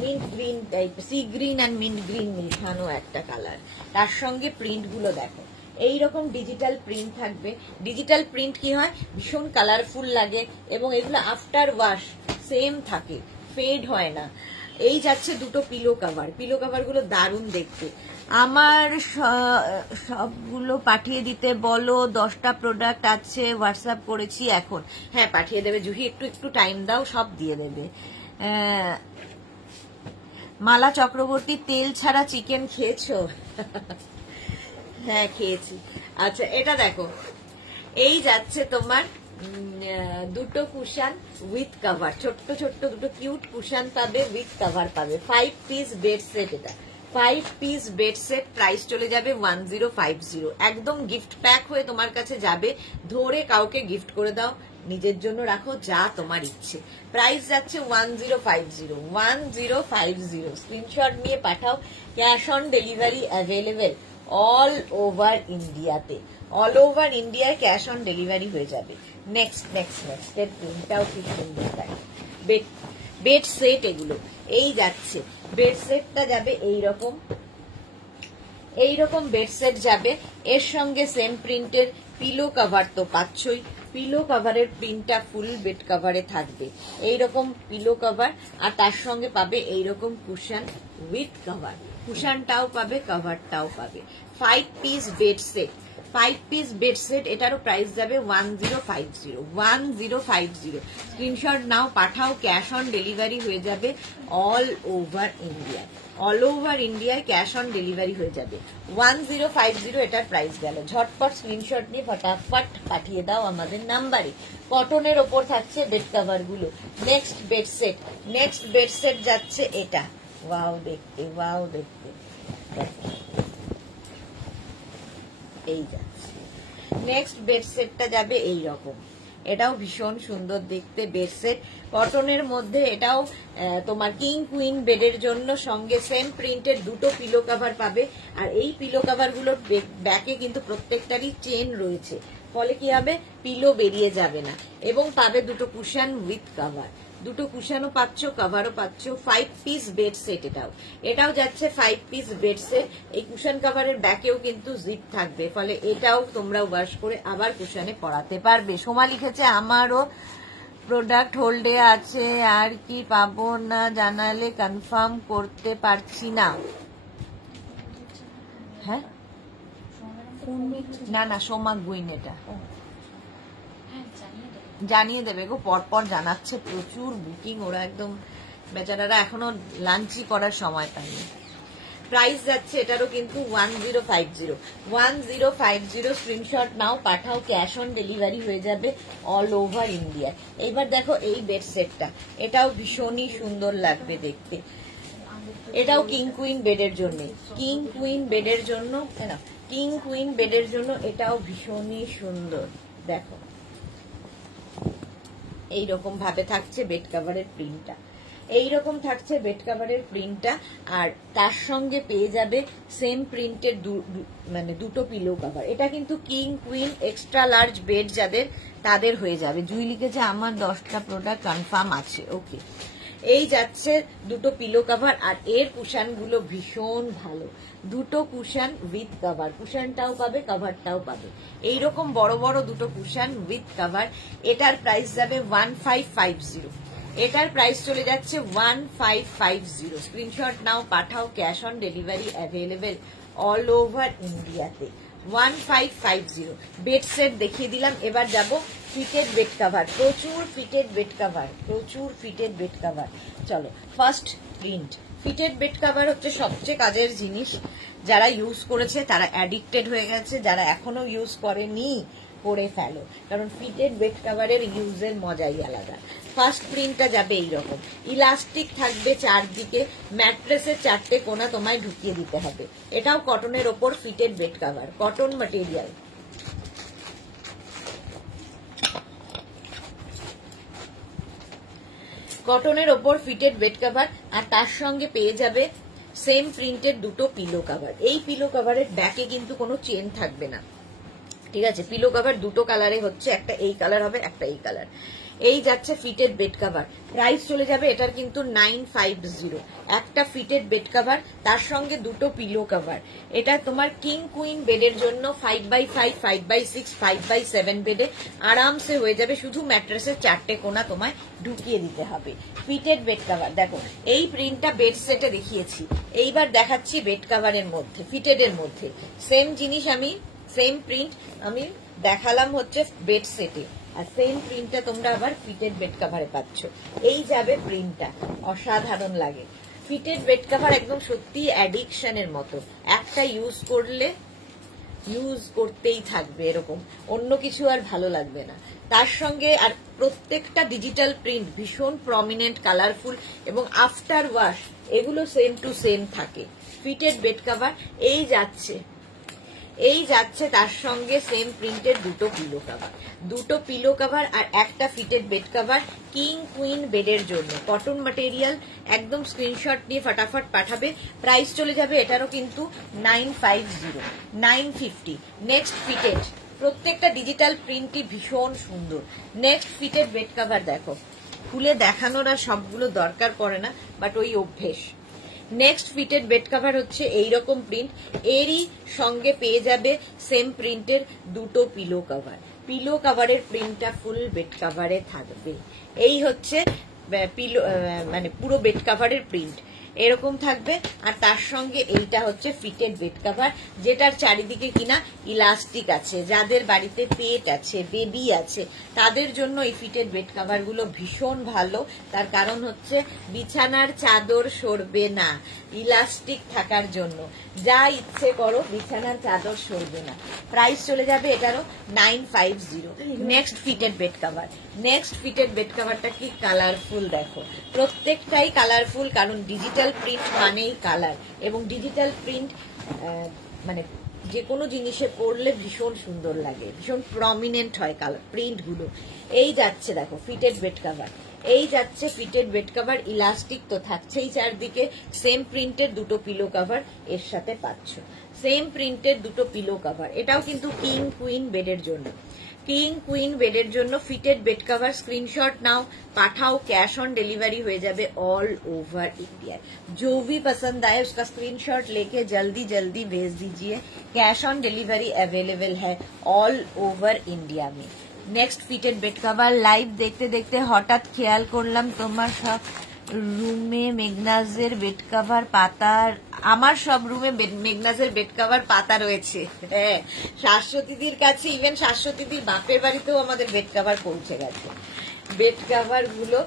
mint green type, sea green and mint green মিশানো একটা কালার, তার সঙ্গে প্রিন্ট গুলো দেখো, এইরকম ডিজিটাল প্রিন্ট থাকবে। ডিজিটাল প্রিন্ট কি হয়, ভীষণ কালারফুল লাগে এবং এগুলো আফটার ওয়াশ সেম থাকে, ফেড হয় না। এই যাচ্ছে দুটো পিলো কভার, পিলো কভার গুলো দারুণ দেখতে। আমার সবগুলো পাঠিয়ে দিতে বলো, 10টা প্রোডাক্ট আছে, হোয়াটসঅ্যাপ করেছি এখন। হ্যাঁ পাঠিয়ে দেবে জুহি, একটু টাইম দাও, সব দিয়ে দেবে। মালা চক্রবর্তী, তেল ছাড়া চিকেন খেয়েছো? হ্যাঁ খেয়েছি। আচ্ছা এটা দেখো, এই যাচ্ছে তোমার দুটো কুশন উইথ কভার, ছোট্ট ছোট্ট দুটো কিউট কুশন পাবে, উইথ কভার পাবে। 5 পিস বেড সেট, এটা 5 পিস বেড সেট, প্রাইস চলে যাবে 1050। একদম গিফট প্যাক হয়ে তোমার কাছে যাবে, ধরে কাউকে গিফট করে দাও, নিজের জন্য রাখো, যা তোমার ইচ্ছে। প্রাইস যাচ্ছে 1050, 1050। স্ক্রিনশট নিয়ে পাঠাও। Cash on delivery available all over ইন্ডিয়াতে, অল ওভার ইন্ডিয়ায় ক্যাশ অন ডেলিভারি হয়ে যাবে। নেক্সট এর প্রিন্টটাও কি সুন্দর তাই, বেড সেট এগুলো। এই যাচ্ছে বেড সেটটা যাবে এইরকম বেড সেট যাবে, এর সঙ্গে সেম প্রিন্টের পিলো কভার তো পাচ্ছই, পিলো কভারের প্রিন্টটা ফুল বেড কভারে থাকবে, এইরকম পিলো কভার, আর তার সঙ্গে পাবে এইরকম কুশন উইথ কভার, কুশনটাও পাবে, কভারটাও পাবে। 5 piece bed set, 5 piece bed set, এটারও প্রাইস যাবে 1050। স্ক্রিনশট নাও, পাঠাও, ক্যাশ অন ডেলিভারি হয়ে যাবে all over India, all over ইন্ডিয়ায় ক্যাশ অন ডেলিভারি হয়ে যাবে। 1050 এটার প্রাইস গেল। ঝটপট স্ক্রিনশট নিয়ে ফটাফট পাঠিয়ে দাও আমাদের নাম্বারে। কটনের ওপর থাকছে বেড কভার গুলো। নেক্সট বেড সেট যাচ্ছে এটা, ওয়াও দেখতে, এই যাচ্ছে। নেক্সট বেড সেটটা যাবে এইরকম, এটাও ভীষণ সুন্দর দেখতে বেড সেট, কটনের মধ্যে। এটাও তোমার কিং কুইন বেডের জন্য, সঙ্গে সেম প্রিন্টের দুটো পিলো কভার পাবে। আর এই পিলো কভার গুলোর ব্যাকে কিন্তু প্রত্যেকটারই চেন রয়েছে, ফলে কি হবে, পিলো বেরিয়ে যাবে না। এবং পাবে দুটো কুশন উইথ কভার, দুটো কুশনও পাচ্ছ, কভারও পাচ্ছ। 5 পিস বেড সেট, এটাও যাচ্ছে 5 পিস বেড সেট। এই কুশন কভারের ব্যাকেও কিন্তু জিপ থাকবে, ফলে এটাও তোমরা ওয়াশ করে আবার কুশনে পরাতে পারবে। সোমা লিখেছে আমারও প্রোডাক্ট হোল্ডে আছে, আর কি পাবো না জানালে কনফার্ম করতে পারছি না। হ্যাঁ না সোমা গুইন, এটা জানিয়ে দেবে গো, পরপর জানাচ্ছে, প্রচুর বুকিং, ওরা একদম বেচারারা এখনো লাঞ্চই করার সময় পায়নি। প্রাইস যাচ্ছে এটারও কিন্তু 1050। স্ক্রিনশট নাও, পাঠাও, ক্যাশ অন ডেলিভারি হয়ে যাবে অল ওভার ইন্ডিয়া। এইবার দেখো এই বেড সেটটা, এটাও ভীষণই সুন্দর লাগবে দেখতে, এটাও কিং কুইন বেডের জন্য, এটাও ভীষণই সুন্দর। দেখো এইরকম ভাবে থাকছে বেড কভারের প্রিন্টটা, আর তার সঙ্গে পেয়ে যাবে সেম প্রিন্টের মানে দুটো পিলো কভার। এটা কিন্তু king queen extra large bed যাদের, তাদের হয়ে যাবে। জুই লিখেছে আমার 10টা প্রোডাক্ট কনফার্ম আছে, ওকে। এই যাচ্ছে দুটো পিলো কভার, আর এর কুশন গুলো ভীষণ ভালো, দুটো কুশন উইথ কভার, কুশনটাও পাবে, কভারটাও পাবে, এইরকম বড় বড় দুটো কুশন উইথ কভার। এটার প্রাইস যাবে 1550, এটার প্রাইস চলে যাচ্ছে 1550। স্ক্রিনশট নাও, পাঠাও, cash on delivery available all over ইন্ডিয়াতে। 1550 বেড সেট দেখিয়ে দিলাম। এবার যাব ফিটেড বেড কভার, প্রচুর ফিটেড বেড কভার। চলো, first print. Fitted bed cover হচ্ছে সবচেয়ে কাজের জিনিস, যারা ইউজ করেছে তারা অ্যাডিক্টেড হয়ে গেছে, যারা এখনো ইউজ করেনি করে ফেলো, কারণ ফিটেড বেড কভারের ইউজের মজাই আলাদা। ফার্স্ট প্রিন্টটা যাবে এইরকম, ইলাস্টিক থাকবে চারদিকে, ম্যাট্রেসের 4টে কোণা তোমায় ঢুকিয়ে দিতে হবে। এটাও কটনের ওপর fitted bed cover, cotton material. কটনের ওপর ফিটেড বেড কভার, আর তার সঙ্গে পেয়ে যাবে সেম প্রিন্টের দুটো পিলো কভার। এই পিলো কভারের ব্যাকে কিন্তু কোনো চেন থাকবে না, ঠিক আছে। পিলো কভার দুটো কালারে হচ্ছে, একটা এই কালার হবে, একটা এই কালার। এই যাচ্ছে ফিটেড বেড কভার, প্রাইস চলে যাবে এটার কিন্তু 950। একটা ফিটেড বেড কভার, তার সঙ্গে দুটো পিলো কভার। এটা তোমার কিং কুইন বেডের জন্য 5x5, 5x6, 5x7 বেডে আরামসে হয়ে যাবে, শুধু ম্যাট্রেসের 4টে কোণা তোমায় ঢুকিয়ে দিতে হবে। ফিটেড বেড কভার দেখো, এই প্রিন্টটা বেড সেটে দেখিয়েছি, এইবার দেখাচ্ছি বেড কভারের মধ্যে, ফিটেডের মধ্যে। সেম জিনিস সেম প্রিন্ট আমি দেখালাম হচ্ছে বেড সেটে, আর সেম প্রিন্টটা তোমরা আবার ফিটেড বেড কভারে পাচ্ছ। এই যাবে প্রিন্টটা, অসাধারণ লাগে। ফিটেড বেড কভার একদম সত্যি অ্যাডিকশনের মতো, একটা ইউজ করলে ইউজ করতেই থাকবে এরকম, অন্য কিছু আর ভালো লাগবে না। তার সঙ্গে আর প্রত্যেকটা ডিজিটাল প্রিন্ট ভীষণ প্রমিনেন্ট, কালারফুল এবং আফটার ওয়াশ এগুলো সেম টু সেম থাকে। ফিটেড বেড কভার এই যাচ্ছে তার সঙ্গে সেম প্রিন্টের দুটো পিলো কভার আর একটা fitted bed cover king queen বেডের জন্য। কটন ম্যাটেরিয়াল, একদম স্ক্রিনশট নিয়ে ফটাফট পাঠাবে। প্রাইস চলে যাবে এটারও কিন্তু 950, 950। নেক্সট ফিটেড, প্রত্যেকটা ডিজিটাল প্রিন্টই ভীষণ সুন্দর। নেক্সট ফিটেড বেড কভার দেখো, খুলে দেখানোর আর সবগুলো দরকার পড়ে না, বাট ওই অভ্যেস। নেক্সট ফিটেড বেড কভার হচ্ছে এইরকম প্রিন্ট, এরই সঙ্গে পেয়ে যাবে সেম প্রিন্টের দুটো পিলো কভারের প্রিন্টটা ফুল বেড কভারে থাকবে। এই হচ্ছে মানে পুরো বেড কভারের প্রিন্ট এরকম থাকবে। আর তার সঙ্গে এইটা হচ্ছে ফিটেড বেড কভার, যেটার চারিদিকে কিনা ইলাস্টিক আছে। যাদের বাড়িতে পেট আছে, বেবি আছে, তাদের জন্য এই ফিটেড বেড কভার গুলো ভীষণ ভালো। তার কারণ হচ্ছে বিছানার চাদর সরবে না, ইলাস্টিক থাকার জন্য। যা ইচ্ছে করো, বিছানার চাদর সরবে না। প্রাইস চলে যাবে এটারও 950। Next fitted bed cover, next fitted bed কভারটা কি কালারফুল দেখো, প্রত্যেকটাই কালারফুল, কারণ ডিজিটাল প্রিন্ট মানেই কালার, এবং ডিজিটাল প্রিন্ট মানে যে কোনো জিনিসে পড়লে ভীষণ সুন্দর লাগে, ভীষণ প্রমিনেন্ট হয় কালার প্রিন্ট গুলো। এই যাচ্ছে দেখো ফিটেড বেড কভার, এই যাচ্ছে ফিটেড বেড কভার, ইলাস্টিক তো থাকছেই চারদিকে। সেম প্রিন্টের দুটো পিলো কভার এর সাথে পাচ্ছ, সেম প্রিন্টের দুটো পিলো কভার। এটাও কিন্তু কিং কুইন বেডের জন্য, কিং কুইন বেডের জন্য ফিটেড বেড কভার। স্ক্রিনশট নাও, पाठाओ, कैश ऑन डिलीवरी हो जाए ऑल ओवर इंडिया। जो भी पसंद आए उसका स्क्रीनशॉट लेके जल्दी जल्दी भेज दीजिए। कैश ऑन डिलीवरी अवेलेबल है ऑल ओवर इंडिया में। Next fitted bed cover live देखते देखते हठाৎ খেয়াল করলাম তোমার সব রুমে মেঘনাজের বেড কভার পাতা, আমার সব রুমে মেঘনাজের বেড কভার পাতা রয়েছে। হ্যাঁ, শাশ্বতীদির কাছে, ইভেন শাশ্বতীদির বাপের বাড়িতেও আমাদের বেড কভার পৌঁছে গেছে, বেড কভার গুলো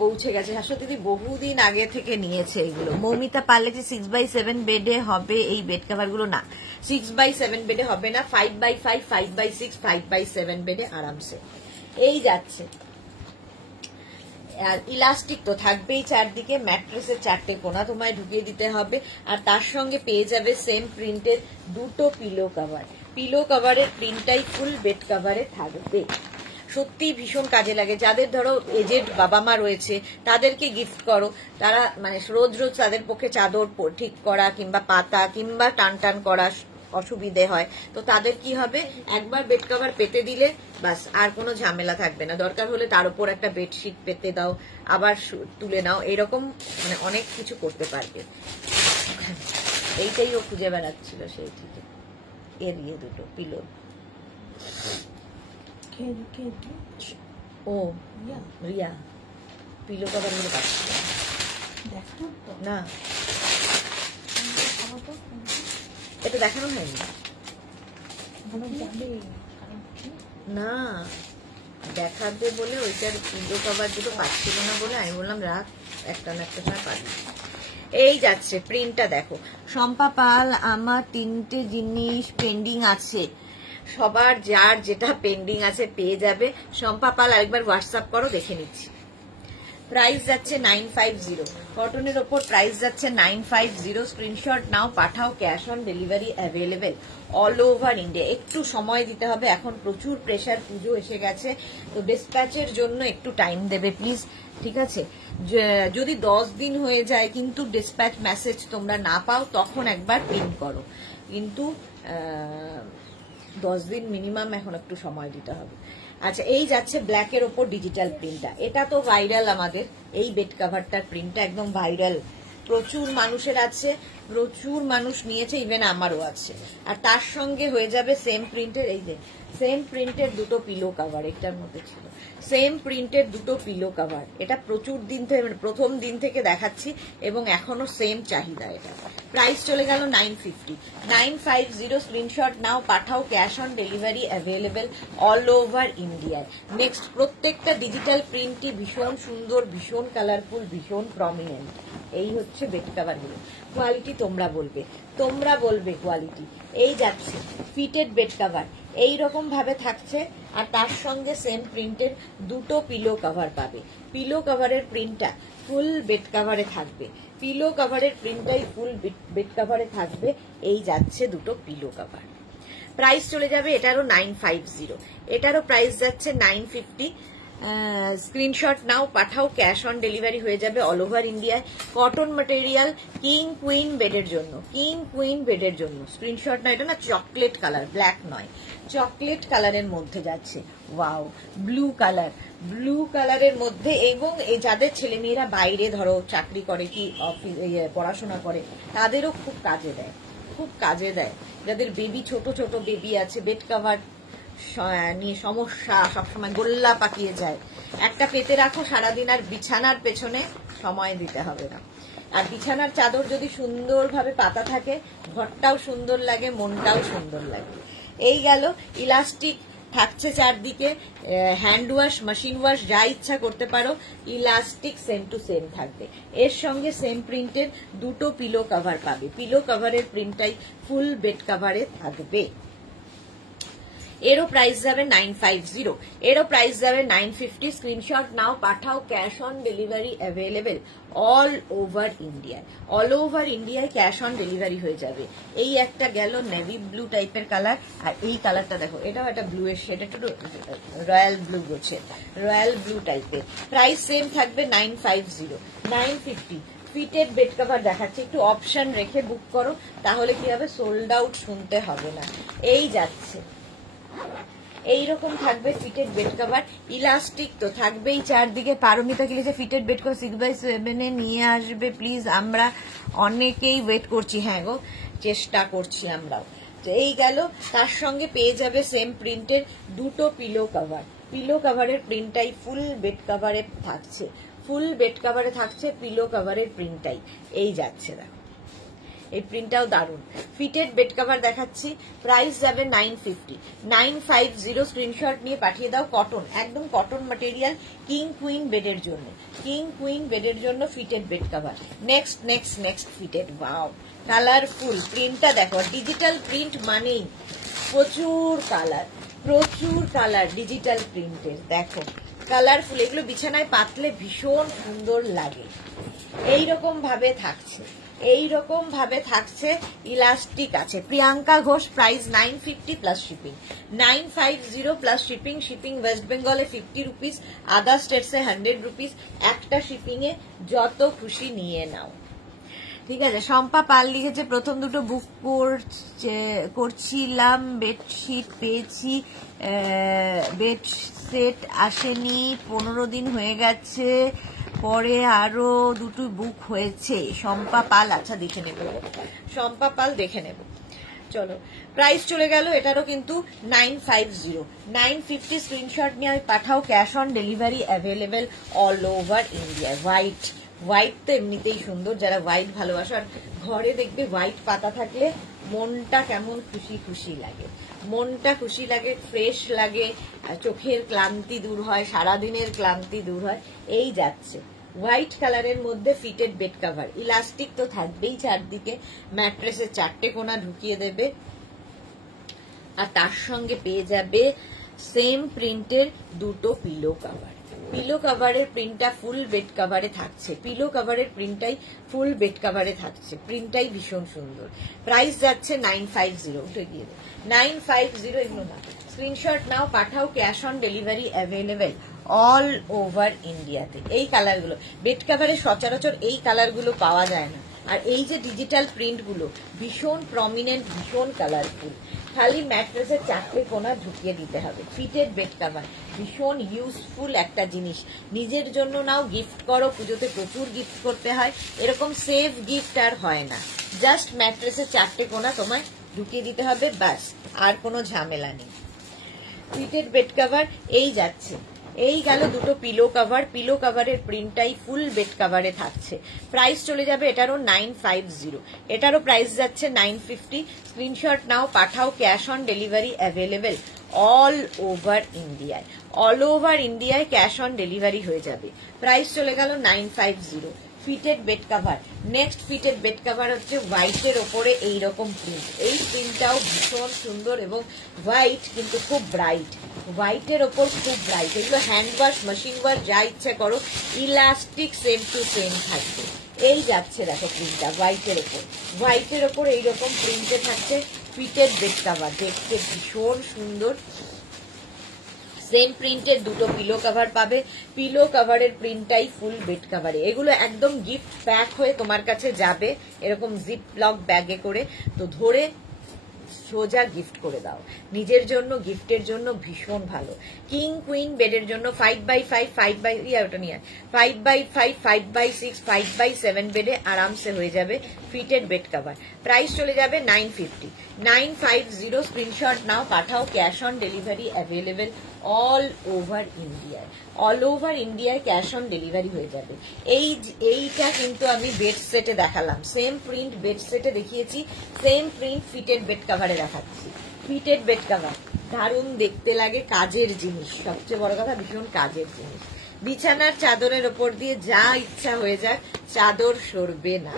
পৌঁছে গেছে। শাশ্বতীদি বহুদিন আগে থেকে নিয়েছে এগুলো। মৌমিতা পারলে যে 6x7 বেডে হবে এই বেড কভার গুলো, না 6x7 বেডে হবে না, 5x5, 5x6, 5x7 বেডে আরামসে। এই যাচ্ছে, আর ইলাস্টিক তো থাকবেই চারদিকে, ম্যাট্রেসের চারটে কোনা তোমায় ঢুকিয়ে দিতে হবে। আর তার সঙ্গে পেয়ে যাবে সেম প্রিন্টের দুটো পিলো কভার। পিলো কভারের প্রিন্টটাই ফুল বেড কভারে থাকবে। সত্যি ভীষণ কাজে লাগে। যাদের ধরো এজেড বাবা মা রয়েছে তাদেরকে গিফট করো, তারা মানে রোজ রোজ তাদের পক্ষে চাদর ঠিক করা কিংবা পাতা কিংবা টান টান করা অসুবিধে হয়, তো তাদের কি হবে, একবার বেড কভার পেতে দিলে বাস আর কোনো ঝামেলা থাকবে না। দরকার হলে তার উপর একটা বেডশিট পেতে দাও, আবার তুলে নাও, এরকম মানে অনেক কিছু করতে পারবে। এইটাই ও খুঁজে বেড়াচ্ছিল সেই থেকে, এর ইয়ে দুটো পিলো। ও রিয়া পিলো কভার গুলো পাচ্ছিল না, এটা দেখানো হয়নি না, দেখাবে বলে ওইটার পিলো কভার দুটো পাচ্ছিল না বলে আমি বললাম রাখ, একটা না একটা সময় পাবি। এই যাচ্ছে প্রিন্টটা দেখো। শম্পা পাল, আমার 3টে জিনিস পেন্ডিং আছে, সবার যার যেটা পেন্ডিং আছে পেয়ে যাবে। শম্পা পাল আরেকবার হোয়াটসঅ্যাপ করো, দেখে নিচ্ছি। প্রাইস যাচ্ছে 950, কটনের ওপর প্রাইস যাচ্ছে 950। স্ক্রিনশট নাও, পাঠাও, cash on delivery available all over India. একটু সময় দিতে হবে, এখন প্রচুর প্রেশার, পুজো এসে গেছে, তো ডিসপ্যাচের জন্য একটু টাইম দেবে প্লিজ, ঠিক আছে? যদি 10 দিন হয়ে যায় কিন্তু ডিসপ্যাচ মেসেজ তোমরা না পাও তখন একবার পিন করো, কিন্তু 10 দিন মিনিমাম এখন একটু সময় দিতে হবে। আচ্ছা, এই যাচ্ছে ব্ল্যাকের ওপর ডিজিটাল প্রিন্টটা, এটা তো ভাইরাল, আমাদের এই বেড কভারটার প্রিন্টটা একদম ভাইরাল, প্রচুর মানুষের আছে, প্রচুর মানুষ নিয়েছে, ইভেন আমারও আছে। আর তার সঙ্গে হয়ে যাবে সেম প্রিন্টের এই যে সেম প্রিন্টের দুটো পিলো কভার এটার মধ্যে ছিল, সেম প্রিন্টের দুটো পিলো কভার। এটা প্রচুর দিন থেকে, প্রথম দিন থেকে দেখাচ্ছি এবং এখনো সেম চাহিদা। এটা প্রাইস চলে গেল 950। 950 স্ক্রিনশট নাও, পাঠাও, cash on delivery available all over ইন্ডিয়ায়। নেক্সট, প্রত্যেকটা ডিজিটাল প্রিন্টই ভীষণ সুন্দর, ভীষণ কালারফুল, ভীষণ প্রমিনেন্ট। এই হচ্ছে বেড কভার গুলো। কোয়ালিটি তোমরা বলবে, তোমরা বলবে কোয়ালিটি। এই যাচ্ছে ফিটেড বেড কভার, এইরকম ভাবে থাকছে, আর তার সঙ্গে সেম প্রিন্টের দুটো পিলো কভার পাবে। পিলো কভারের প্রিন্টটা ফুল বেড কভারে থাকবে, পিলো কভারের প্রিন্টটাই ফুল বেড কভারে থাকবে। এই যাচ্ছে দুটো পিলো কভার। প্রাইস চলে যাবে এটারও 950, এটারও প্রাইস যাচ্ছে 950। স্ক্রিনশট নাও, পাঠাও, ক্যাশ অন ডেলিভারি হয়ে যাবে অল ওভার ইন্ডিয়ায়। কটন ম্যাটেরিয়াল, কিং কুইন বেডের জন্য, কিং কুইন বেডের জন্য স্ক্রিনশট না। এটা না চকলেট কালার, ব্ল্যাক নয়, চকলেট কালারের মধ্যে যাচ্ছে। ওয়াও, ব্লু কালার, ব্লু কালারের মধ্যে। এবং এই যাদের ছেলেমেয়েরা বাইরে ধরো চাকরি করে কি অফিস পড়াশোনা করে, তাদেরও খুব কাজে দেয়, খুব কাজে দেয়। যাদের বেবি, ছোট ছোট বেবি আছে, বেড কভার নিয়ে সমস্যা, সবসময় গোল্লা পাকিয়ে যায়, একটা পেতে রাখো সারাদিন, আর বিছানার পেছনে সময় দিতে হবে না। আর বিছানার চাদর যদি সুন্দরভাবে পাতা থাকে, ঘরটাও সুন্দর লাগে, মনটাও সুন্দর লাগে। এই গেল। ইলাস্টিক থাকছে চারদিকে, হ্যান্ড ওয়াশ, মেশিন ওয়াশ, যা ইচ্ছা করতে পারো। ইলাস্টিক সেম টু সেম থাকবে। এর সঙ্গে সেম প্রিন্টের দুটো পিলো কভার পাবে, পিলো কভারের প্রিন্টটাই ফুল বেড কভারে থাকবে। এরও প্রাইস যাবে 950, এরও প্রাইস যাবে 950। স্ক্রিনশট নাও, পাঠাও, cash on delivery available all over ইন্ডিয়ায়। অল ওভার ইন্ডিয়ায় ক্যাশ অন ডেলিভারি হয়ে যাবে। এই একটা গেল নেভি ব্লু টাইপের কালার, আর এই কালারটা দেখো, এটাও একটা ব্লু এর শেড, একটু রয়্যাল ব্লু গোছে, রয়্যাল ব্লু টাইপের। প্রাইস সেম থাকবে 950। 950 ফিটেড বেড কভার দেখাচ্ছে, একটু অপশন রেখে বুক করো, তাহলে কি হবে, সোল্ড আউট শুনতে হবে না। এই যাচ্ছে, এইরকম থাকবে ফিটেড বেড কভার। ইলাস্টিক তো থাকবেই চারদিকে। পারমিতা কি লিখেছে, ফিটেড বেড কভার 6x7 নিয়ে আসবে প্লিজ, আমরা অনেকেই ওয়েট করছি। হ্যাঁ গো, চেষ্টা করছি আমরাও। এই গেল। তার সঙ্গে পেয়ে যাবে সেম প্রিন্টের দুটো পিলো কভার। পিলো কভারের প্রিন্টটাই ফুল বেড কভারে থাকছে, ফুল বেড কভারে থাকছে পিলো কভারের প্রিন্টটাই। এই যাচ্ছে, দেখো এই প্রিন্টটাও দারুন। ফিটেড বেড কভার দেখাচ্ছি, প্রাইস যাবে 950। 950 স্ক্রিনশট নিয়ে পাঠিয়ে দাও। কটন, একদম কটন ম্যাটেরিয়াল, কিং কুইন বেডের জন্য, কিং কুইন বেডের জন্য fitted bed cover. Next next next fitted. Wow, colourful প্রিন্টটা দেখো। ডিজিটাল প্রিন্ট মানেই প্রচুর কালার, প্রচুর কালার ডিজিটাল প্রিন্টের। দেখো কালারফুল, এগুলো বিছানায় পাতলে ভীষণ সুন্দর লাগে। এইরকম ভাবে থাকছে, এইরকম ভাবে থাকছে। ইলাস্টিক আছে। Priyanka Ghosh, price 950 plus shipping. 950 plus shipping. Shipping West বেঙ্গলে 50 রুপিস, আদার স্টেটসে 100 রুপিস। একটা শিপিং এ যত খুশি নিয়ে নাও। ঠিক আছে। শম্পা পাল লিখেছে, প্রথম দুটো বুক করছিলাম, বেডশিট পেয়েছি, বেড সেট আসেনি, 15 দিন হয়ে গেছে, পরে আরো দুটো বুক হয়েছে। শম্পা পাল, আচ্ছা দেখে নেব, শম্পা পাল দেখে নেব। চলো, প্রাইস চলে গেল এটারও কিন্তু 950। 950 স্ক্রিনশট নিয়ে পাঠাও, cash on delivery available all over India. White, white তো এমনিতেই সুন্দর, যারা হোয়াইট ভালোবাসো। আর ঘরে দেখবে হোয়াইট পাতা থাকলে মনটা কেমন খুশি খুশি লাগে, মনটা খুশি লাগে, ফ্রেশ লাগে, চোখের ক্লান্তি দূর হয়, সারাদিনের ক্লান্তি দূর হয়। এই যাচ্ছে হোয়াইট কালারের মধ্যে ফিটেড বেড কভার। ইলাস্টিক তো থাকবেই চারদিকে, ম্যাট্রেসের 4টে কোণা ঢুকিয়ে দেবে, আর তার সঙ্গে পেয়ে যাবে সেম প্রিন্টের দুটো পিলো কভার। পিলো কভারের প্রিন্টটা ফুল বেড কভারে থাকছে, পিলো কভারের প্রিন্টটাই ফুল বেড কভারে থাকছে, প্রিন্টটাই ভীষণ সুন্দর। প্রাইস যাচ্ছে 950। উঠে গিয়ে 950 এগুলো না। স্ক্রিনশট নাও, পাঠাও, cash on delivery available all over ইন্ডিয়াতে। এই কালারগুলো বেড কভারে সচরাচর এই কালারগুলো পাওয়া যায় না। আর এই যে ডিজিটাল প্রিন্টগুলো ভীষণ প্রমিনেন্ট, ভীষণ কালারফুল। খালি ম্যাট্রেসের 4টে কোণা ঢুকিয়ে দিতে হবে। ফিটেড বেড কভার ভীষণ ইউজফুল একটা জিনিস। নিজের জন্য নাও, গিফট করো, পুজোতে প্রচুর গিফট করতে হয়, এরকম সেফ গিফট আর হয় না। জাস্ট ম্যাট্রেসের 4টে কোণা তোমায় ঢুকিয়ে দিতে হবে, ব্যাস, আর কোনো ঝামেলা নেই। ফিটেড বেড কভার এই যাচ্ছে। এই গেল দুটো পিলো কভার। পিলো কভারের প্রিন্টটাই ফুল বেড কভারে থাকছে। প্রাইস চলে যাবে এটারও 950, এটারও প্রাইস যাচ্ছে 950। স্ক্রিনশট নাও, পাঠাও, cash on delivery available all over ইন্ডিয়ায়। অল ওভার ইন্ডিয়ায় ক্যাশ অন ডেলিভারি হয়ে যাবে। প্রাইস চলে গেল 950। Fitted bed cover. Next fitted bed cover হচ্ছে হোয়াইটের ওপরে এইরকম প্রিন্ট। এই প্রিন্টটাও ভীষণ সুন্দর এবং হোয়াইট কিন্তু খুব ব্রাইট। হোয়াইটের ওপর খুব ব্রাইট। এগুলো হ্যান্ড ওয়াশ, মেশিন ওয়াশ যা ইচ্ছা করো, ইলাস্টিক সেম টু সেম থাকবে। এই যাচ্ছে দেখো প্রিন্টটা হোয়াইটের ওপর। হোয়াইটের ওপর এইরকম প্রিন্টে থাকছে ফিটেড বেড কভার। দেখতে ভীষণ সুন্দর। সেম প্রিন্টের দুটো পিলো কভার পাবে। পিলো কভারের প্রিন্টটাই ফুল বেড কভারে। এগুলো একদম গিফট প্যাক হয়ে তোমার কাছে যাবে এরকম জিপ লক ব্যাগে করে। তো ধরে সোজা গিফট করে দাও নিজের জন্য, গিফটের জন্য ভীষণ ভালো। কিং কুইন বেডের জন্য 5x5, 5x5, 5x6, 5x7 বেডে আরামসে হয়ে যাবে ফিটেড বেড কভার। প্রাইস চলে যাবে 950। 950 স্ক্রিনশট নাও, পাঠাও, cash on delivery available all over ইন্ডিয়ায়। অল ওভার ইন্ডিয়ায় ক্যাশ অন ডেলিভারি হয়ে যাবে। এইটা কিন্তু আমি বেড সেটে দেখালাম, সেম প্রিন্ট বেড সেটে দেখিয়েছি, সেম প্রিন্ট ফিটেড বেড কভারে দেখাচ্ছি। ফিটেড বেড কভার দারুণ দেখতে লাগে, কাজের জিনিস, সবচেয়ে বড় কথা ভীষণ কাজের জিনিস। বিছানার চাদরের ওপর দিয়ে যা ইচ্ছা হয়ে যাক, চাদর সরবে না।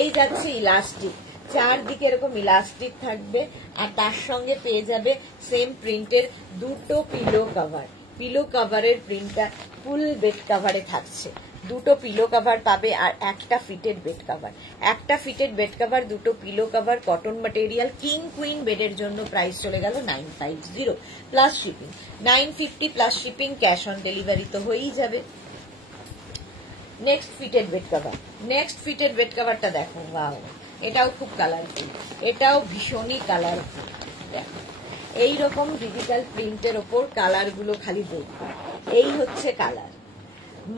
এই যাচ্ছে ইলাস্টিক, চারদিকে এরকম ইলাস্টিক থাকবে আর তার সঙ্গে পেয়ে যাবে সেম প্রিন্টের দুটো পিলো কভার। পিলো কভারের প্রিন্টটা ফুল বেড কভারে থাকছে। দুটো পিলো কভার পাবে আর একটা ফিটেড বেড কভার। একটা ফিটেড বেড কভার, দুটো pillow cover, cotton material. King queen বেডের জন্য প্রাইস চলে গেল 950 plus shipping. 950 plus shipping, cash on delivery তো হয়েই যাবে। Next fitted bed cover. Next fitted bed কভারটা দেখো, ওয়াও, এটাও খুব কালারফুল, এটাও ভীষণই কালারফুল। দেখো এইরকম ডিজিটাল প্রিন্টের ওপর কালার গুলো খালি দেখো। এই হচ্ছে কালার,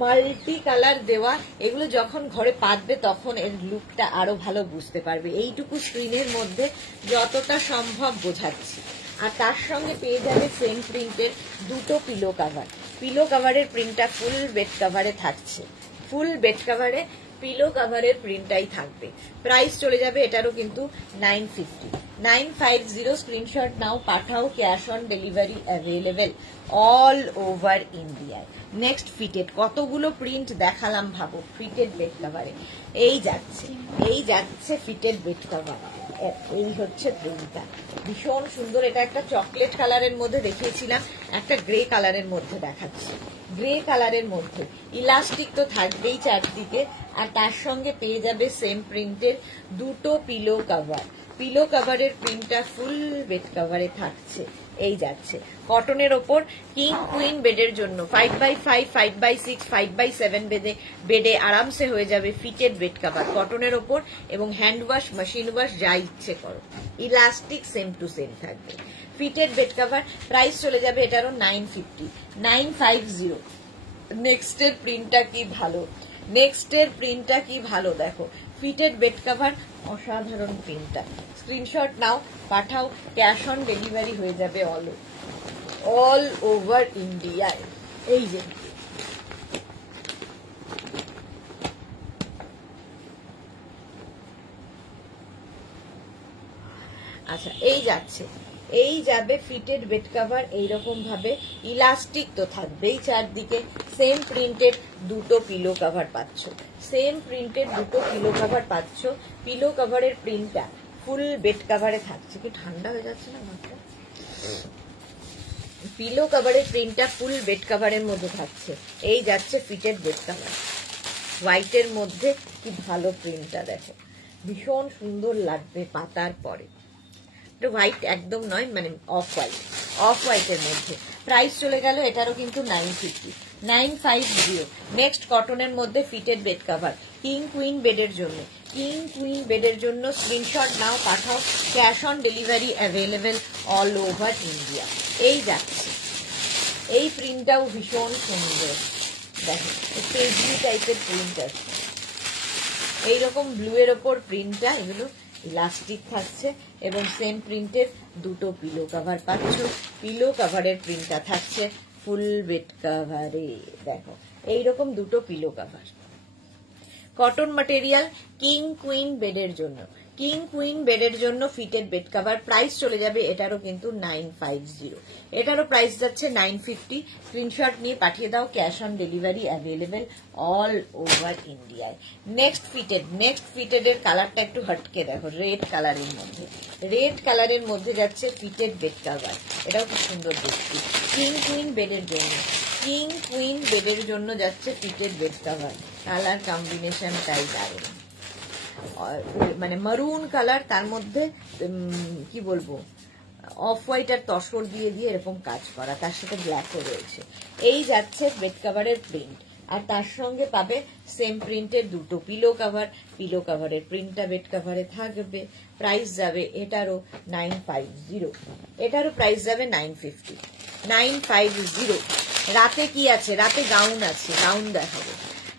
মাল্টি কালার দেওয়া। এগুলো যখন ঘরে পাতবে তখন এর লুকটা আরো ভালো বুঝতে পারবে। এইটুকু স্ক্রিনের মধ্যে যতটা সম্ভব বোঝাচ্ছি। আর তার সঙ্গে পেয়ে যাবে সেম প্রিন্টের দুটো পিলো কভার। পিলো কভারের প্রিন্টটা ফুল বেড কভারে থাকছে। ফুল বেড কভারে পিলো কভারের প্রিন্টটাই থাকবে। প্রাইস চলে যাবে এটারও কিন্তু 950। 950 স্ক্রিনশট নাও, পাঠাও, cash on delivery available all over ইন্ডিয়ায়। নেক্সট ফিটেড, কতগুলো প্রিন্ট দেখালাম ভাবো ফিটেড বেড কভারে। এই যাচ্ছে ফিটেড বেড কভার। এই হচ্ছে প্রিন্টটা, ভীষণ সুন্দর। এটা একটা চকলেট কালারের মধ্যে দেখিয়েছিলাম, একটা গ্রে কালারের মধ্যে দেখাচ্ছি। গ্রে কালারের মধ্যে ইলাস্টিক তো থাকবেই চারদিকে, আর তার সঙ্গে পেয়ে যাবে সেম প্রিন্টের দুটো পিলো কভার। পিলো কভারের প্রিন্টটা ফুল বেড কভারে থাকছে। এই যাচ্ছে কটনের ওপর। কিং কুইন বেডের জন্য 5x5, 5x6, 5x7 বেডে আরামসে হয়ে যাবে ফিটেড বেড কভার কটনের ওপর। এবং হ্যান্ড ওয়াশ, মেশিন ওয়াশ যা ইচ্ছে করো, ইলাস্টিক সেম টু সেম থাকবে। ফিটেড বেড কভার প্রাইস চলে যাবে এটারও 950। 950। নেক্সটের প্রিন্টটা কি ভালো, নেক্সটের প্রিন্টটা কি ভালো দেখো। ফিটেড বেড কভার, অসাধারণ প্রিন্টটা। স্ক্রিনশট নাও, পাঠাও, ক্যাশ অন ডেলিভারি হয়ে যাবে অল ওভার ইন্ডিয়ায়। এই যে আচ্ছা, এই যাবে ফিটেড বেড কভার এইরকম ভাবে। ইলাস্টিক তো থাকবেই চারদিকে। সেম প্রিন্টের দুটো পিলো কভার পাচ্ছ, সেম প্রিন্টের দুটো পিলো কভার পাচ্ছ। পিলো কভারের প্রিন্টটা ফুল বেড কভারে থাকছে। কি ঠান্ডা হয়ে যাচ্ছে না মাত্রা? পিলো কভারের প্রিন্টটা ফুল বেড কভারের মধ্যে থাকছে। এই যাচ্ছে ফিটেড বেড কভার হোয়াইটের মধ্যে। কি ভালো প্রিন্টটা দেখো, ভীষণ সুন্দর লাগবে পাতার পরে। হোয়াইট একদম নয়, মানে অফ হোয়াইটের মধ্যে। প্রাইস চলে গেল এটারও কিন্তু 950। 950। নেক্সট কটনের মধ্যে fitted bed cover king queen বেডের জন্য। কিং কুইন বেডের জন্য স্ক্রিনশট নাও, পাঠাও, cash on delivery available all over India. এই যাচ্ছে, এই প্রিন্টটাও ভীষণ সুন্দর। দেখো পেজলি টাইপের প্রিন্ট আছে, এইরকম ব্লু এর ওপর প্রিন্টটা। এগুলো ইলাস্টিক থাকছে এবং সেম প্রিন্টের দুটো পিলো কভার পাচ্ছ। পিলো কভারের প্রিন্টটা থাকছে ফুল বেড কভারে। দেখো এইরকম দুটো pillow cover, cotton material, king queen বেডের জন্য। কিং কুইন বেডের জন্য ফিটেড বেড কভার। প্রাইস চলে যাবে এটারও কিন্তু 950, এটারও প্রাইস যাচ্ছে 950। স্ক্রিনশট নিয়ে পাঠিয়ে দাও, cash on delivery available all over ইন্ডিয়ায়। নেক্সট ফিটেড এর কালারটা একটু হটকে দেখো, রেড কালারের মধ্যে, রেড কালারের মধ্যে যাচ্ছে ফিটেড বেড কভার। এটাও খুব সুন্দর দেখতে, কিং কুইন বেডের জন্য। কিং কুইন বেডের জন্য যাচ্ছে ফিটেড বেড কভার। কালার কম্বিনেশনটাই দারুণ, মানে মারুন কালার, তার মধ্যে কি বলবো অফ হোয়াইট আর তসর দিয়ে দিয়ে এরকম কাজ করা, তার সাথে ব্ল্যাকও রয়েছে। এই যাচ্ছে বেড কভারের প্রিন্ট, আর তার সঙ্গে পাবে সেম প্রিন্টের দুটো পিলো কভার। পিলো কভারের প্রিন্টটা বেড কভারে থাকবে। প্রাইস যাবে এটারও 950, এটারও প্রাইস যাবে 950, 950। রাতে কি আছে? রাতে গাউন আছে, গাউন দেখাবো।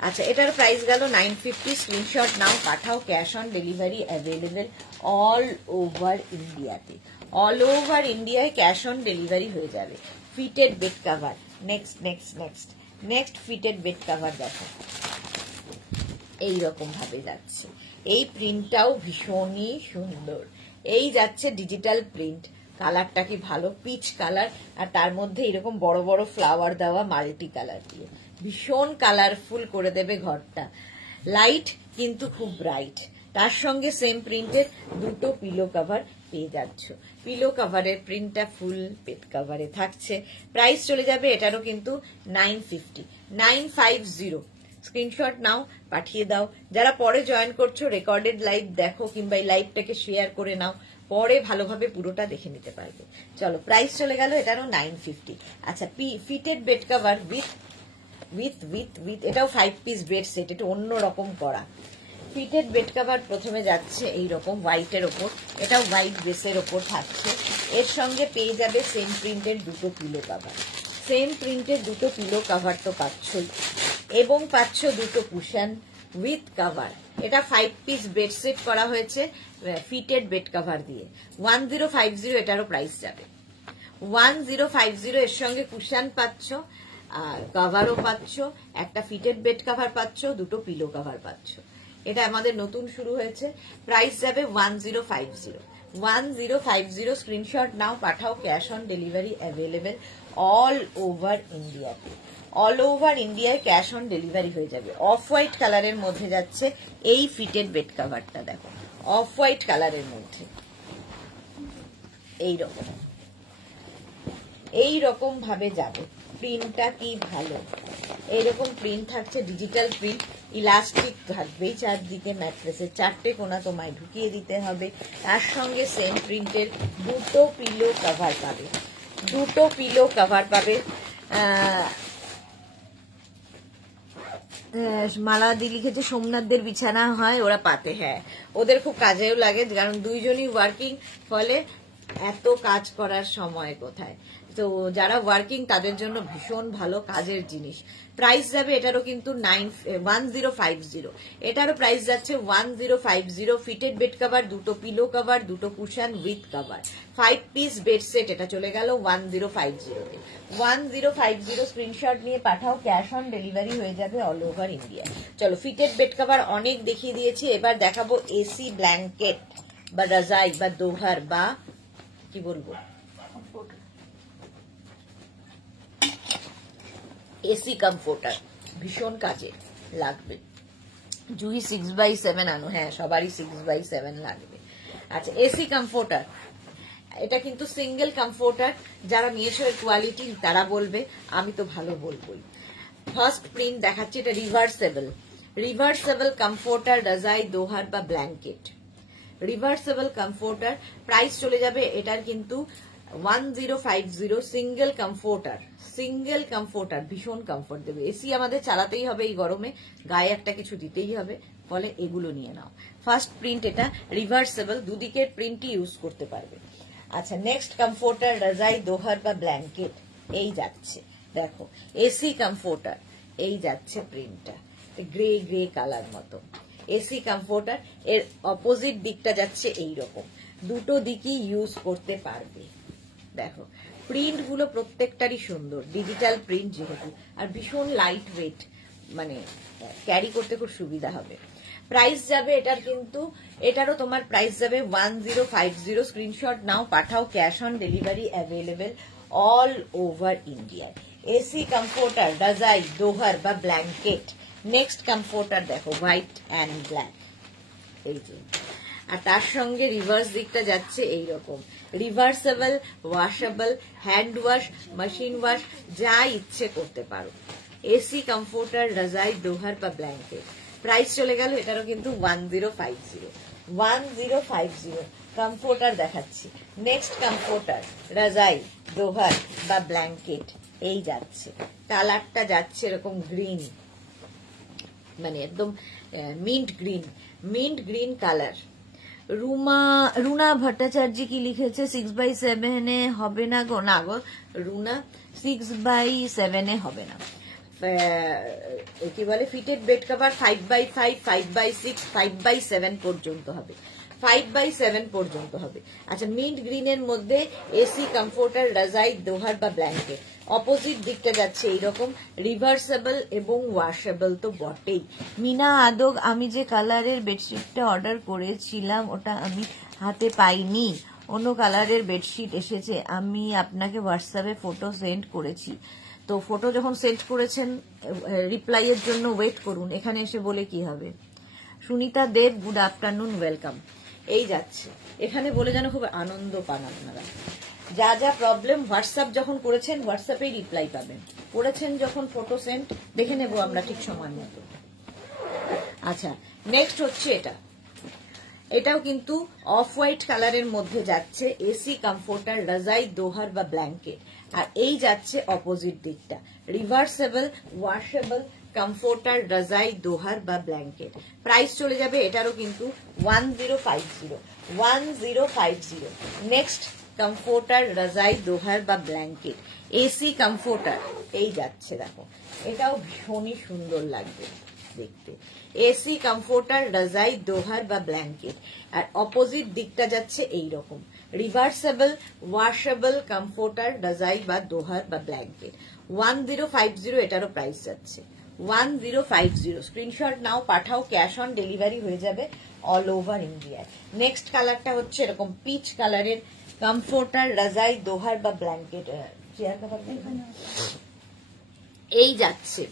আচ্ছা, এটার প্রাইস গেল 950। স্ক্রিনশট নাও, পাঠাও, cash on delivery available all over ইন্ডিয়াতে। অল ওভার ইন্ডিয়ায় ক্যাশ অন ডেলিভারি হয়ে যাবে। Fitted bed cover. Next fitted bed cover দেখো, এইরকম ভাবে যাচ্ছে। এই প্রিন্টটাও ভীষণই সুন্দর। এই যাচ্ছে ডিজিটাল প্রিন্ট, কালারটা কি ভালো, পিচ কালার, আর তার মধ্যে এরকম বড় বড় ফ্লাওয়ার দেওয়া মাল্টি কালার দিয়ে ভীষণ কালারফুল করে দেবে ঘরটা। লাইট কিন্তু খুব ব্রাইট। তার সঙ্গে সেম প্রিন্টের দুটো পিলো কভার পেয়ে যাচ্ছ। পিলো কভারের প্রিন্টটা ফুল বেড কভারে থাকছে। প্রাইস চলে যাবে এটারও কিন্তু 950, 950। স্ক্রিনশট নাও, পাঠিয়ে দাও। যারা পরে জয়েন করছো, রেকর্ডেড লাইভ দেখো কিংবা এই লাইভটাকে শেয়ার করে নাও, পরে ভালোভাবে পুরোটা দেখে নিতে পারবে। চলো, প্রাইস চলে গেল এটারও 950। আচ্ছা, ফিটেড বেড কভার উইথ এটাও 5 পিস বেড সেট, এটা অন্যরকম করা। ফিটেড বেড কভার প্রথমে যাচ্ছে এইরকম হোয়াইটের ওপর, এটাও হোয়াইট বেসের ওপর থাকছে। এর সঙ্গে পেয়ে যাবে সেম প্রিন্টের দুটো পিলো কভার। সেম প্রিন্টের দুটো পিলো কভার তো পাচ্ছই, এবং পাচ্ছ দুটো কুশন উইথ কভার। এটা 5 পিস বেড সেট করা হয়েছে ফিটেড বেড কভার দিয়ে। 1050 এটারও প্রাইস যাবে 1050। এর সঙ্গে কুশন পাচ্ছ, আর কভারও পাচ্ছ, একটা ফিটেড বেড কভার পাচ্ছ, দুটো পিলো কভার পাচ্ছ। এটা আমাদের নতুন শুরু হয়েছে। প্রাইস যাবে 1050, 1050। স্ক্রিনশট নাও, পাঠাও, cash on delivery available all over ইন্ডিয়াতে। অল ওভার ইন্ডিয়ায় ক্যাশ অন ডেলিভারি হয়ে যাবে। অফ হোয়াইট কালারের মধ্যে যাচ্ছে এই ফিটেড বেড কভারটা, দেখো অফ হোয়াইট কালারের মধ্যে এইরকম ভাবে যাবে। প্রিন্টটা কি ভালো, এইরকম প্রিন্ট থাকছে, ডিজিটাল প্রিন্ট, ইলাস্টিক থাকবেই চারদিকে, ম্যাট্রেসের চারটে কোনা তোমায় ঢুকিয়ে দিতে হবে। তার সঙ্গে সেম প্রিন্টের দুটো পিলো কভার পাবে, দুটো পিলো কভার পাবে। মালাদি লিখেছে সোমনাথদের বিছানা হয় ওরা পাতে, হ্যাঁ ওদের খুব কাজেও লাগে, কারণ দুইজনই ওয়ার্কিং, ফলে এত কাজ করার সময় কোথায়। তো যারা ওয়ার্কিং তাদের জন্য ভীষণ ভালো কাজের জিনিস। প্রাইস যাবে এটারও কিন্তু 1050, এটারও প্রাইস যাচ্ছে 1050। ফিটেড বেড কভার, দুটো পিলো কভার, দুটো cushion with cover, 5 piece bed set. এটা চলে গেল 1050-তে। 1050 স্ক্রিনশট নিয়ে পাঠাও, ক্যাশ অন ডেলিভারি হয়ে যাবে অল ওভার ইন্ডিয়া। চলো, ফিটেড বেড কভার অনেক দেখিয়ে দিয়েছি, এবার দেখাবো এসি ব্ল্যাঙ্কেট বা রাজাই বা দোহার বা কি বলবো এসি কমফোর্টার, ভীষণ কাজে লাগবে। জুই 6x7 আনো, হ্যাঁ সবারই 6x7 লাগবে। আচ্ছা, এসি কমফোর্টার, এটা কিন্তু সিঙ্গেল কমফোর্টার, যারা নিয়েছো এর কোয়ালিটি তারা বলবে, আমি তো ভালো বলবোই। ফার্স্ট প্রিন্ট দেখাচ্ছি, এটা রিভার্সেবল কমফোর্টার, রাজাই, দোহার বা ব্ল্যাঙ্কেট। রিভার্সেবল কমফোর্টার, প্রাইস চলে যাবে এটার কিন্তু 1050। সিঙ্গেল কমফোর্টার, ভীষণ কমফোর্ট দেবে। এসি আমাদের চালাতেই হবে এই গরমে, গায়ে একটা কিছু দিতেই হবে, ফলে এগুলো নিয়ে নাও। ফার্স্ট প্রিন্ট এটা রিভার্সেবল, দুদিকের প্রিন্টই ইউজ করতে পারবে। আচ্ছা, নেক্সট কমফোর্টার, রাজাই, দোহার বা ব্ল্যাঙ্কেট, এই যাচ্ছে দেখো এসি কমফোর্টার, এই যাচ্ছে প্রিন্টটা গ্রে কালার মতো। AC comforter. এর অপোজিট দিকটা যাচ্ছে এইরকম, দুটো দিকই ইউজ করতে পারবে। দেখো প্রিন্ট গুলো প্রত্যেকটারই সুন্দর, ডিজিটাল প্রিন্ট যেহেতু, আর ভীষণ লাইট ওয়েট, মানে ক্যারি করতে খুব সুবিধা হবে। প্রাইস যাবে এটার, কিন্তু এটারও তোমার প্রাইস যাবে 1050। স্ক্রিনশট নাও, পাঠাও, cash on delivery available all over ইন্ডিয়ায়। এসি কমফোর্টার, রাজাই, দোহার বা ব্ল্যাঙ্কেট। নেক্সট কমফোর্টার দেখো, হোয়াইট অ্যান্ড ব্ল্যাক, এই যে। আর তার সঙ্গে রিভার্স দিকটা যাচ্ছে এইরকম, reversible, washable, hand wash, machine wash, যা ইচ্ছে করতে পারো। এসি কমফোর্টার, রাজাই, দোহার বা ব্ল্যাঙ্কেট। প্রাইস চলে গেল এটারও কিন্তু 1050 কমফোর্টার দেখাচ্ছি। নেক্সট কমফোর্টার, রাজাই, দোহার বা ব্ল্যাঙ্কেট, এই যাচ্ছে। কালারটা যাচ্ছে এরকম গ্রিন, মানে একদম mint green colour. Runa Bhattacharya কি লিখেছে, 6x7 হবে না গো? না গো রুনা, 6x7 হবে না। কি বলে, fitted bed cover 5x5, 5x6, 5x7 পর্যন্ত হবে, 5x7 পর্যন্ত হবে। আচ্ছা, মিন্ট গ্রিনের মধ্যে এসি কমফোর্টার, রাজাই, দোহার বা ব্ল্যাঙ্কেট। অপোজিট দিকটা যাচ্ছে এইরকম, রিভার্সেবল এবং ওয়াশেবল তো বটেই। মিনা আদক, আমি যে কালারের বেডশিটটা অর্ডার করেছিলাম ওটা আমি হাতে পাইনি, অন্য কালারের বেডশিট এসেছে। আমি আপনাকে হোয়াটসঅ্যাপে ফটো সেন্ড করেছি। তো ফটো যখন সেন্ড করেছেন, রিপ্লাই এর জন্য ওয়েট করুন, এখানে এসে বলে কি হবে। সুনিতা দেব, গুড আফটারনুন, ওয়েলকাম। এই যাচ্ছে, এখানে বলে যেন খুব আনন্দ পান আপনারা। যা যা প্রবলেম, হোয়াটসঅ্যাপ যখন করেছেন হোয়াটসঅ্যাপেই রিপ্লাই পাবেন, করেছেন যখন ফটো সেন্ড দেখে নেব আমরা ঠিক সময় মতো। আচ্ছা, নেক্সট হচ্ছে এটা, এটাও কিন্তু অফ হোয়াইট কালারের মধ্যে যাচ্ছে, এসি কমফোর্টার, রাজাই, দোহার বা ব্ল্যাঙ্কেট। আর এই যাচ্ছে অপোজিট দিকটা, রিভার্সেবল, ওয়াশেবল কমফোর্টার, রাজাই, দোহার বা ব্ল্যাঙ্কেট। প্রাইস চলে যাবে এটারও কিন্তু 1050। নেক্সট কমফোর্টার, রাজাই, দোহার বা ব্ল্যাঙ্কেট, এসি কমফোর্টার, এই যাচ্ছে। দেখো এটাও ভীষণই সুন্দর লাগবে দেখতে, এসি কমফোর্টার, রাজাই, দোহার বা ব্ল্যাঙ্কেট। আর অপোজিট দিকটা যাচ্ছে এইরকম, রিভার্সেবল, ওয়াশেবল কমফোর্টার, রাজাই বা দোহার বা ব্ল্যাঙ্কেট। 1050 এটারও প্রাইস যাচ্ছে, 1050। স্ক্রিনশট নাও, পাঠাও, ক্যাশ অন ডেলিভারি হয়ে যাবে অল ওভার ইন্ডিয়ায়। নেক্সট কালারটা হচ্ছে এরকম পিচ কালারের কমফোর্টার, রাজাই, দোহার বা ব্ল্যাঙ্কেট। চেয়ার কভার এই যাচ্ছে,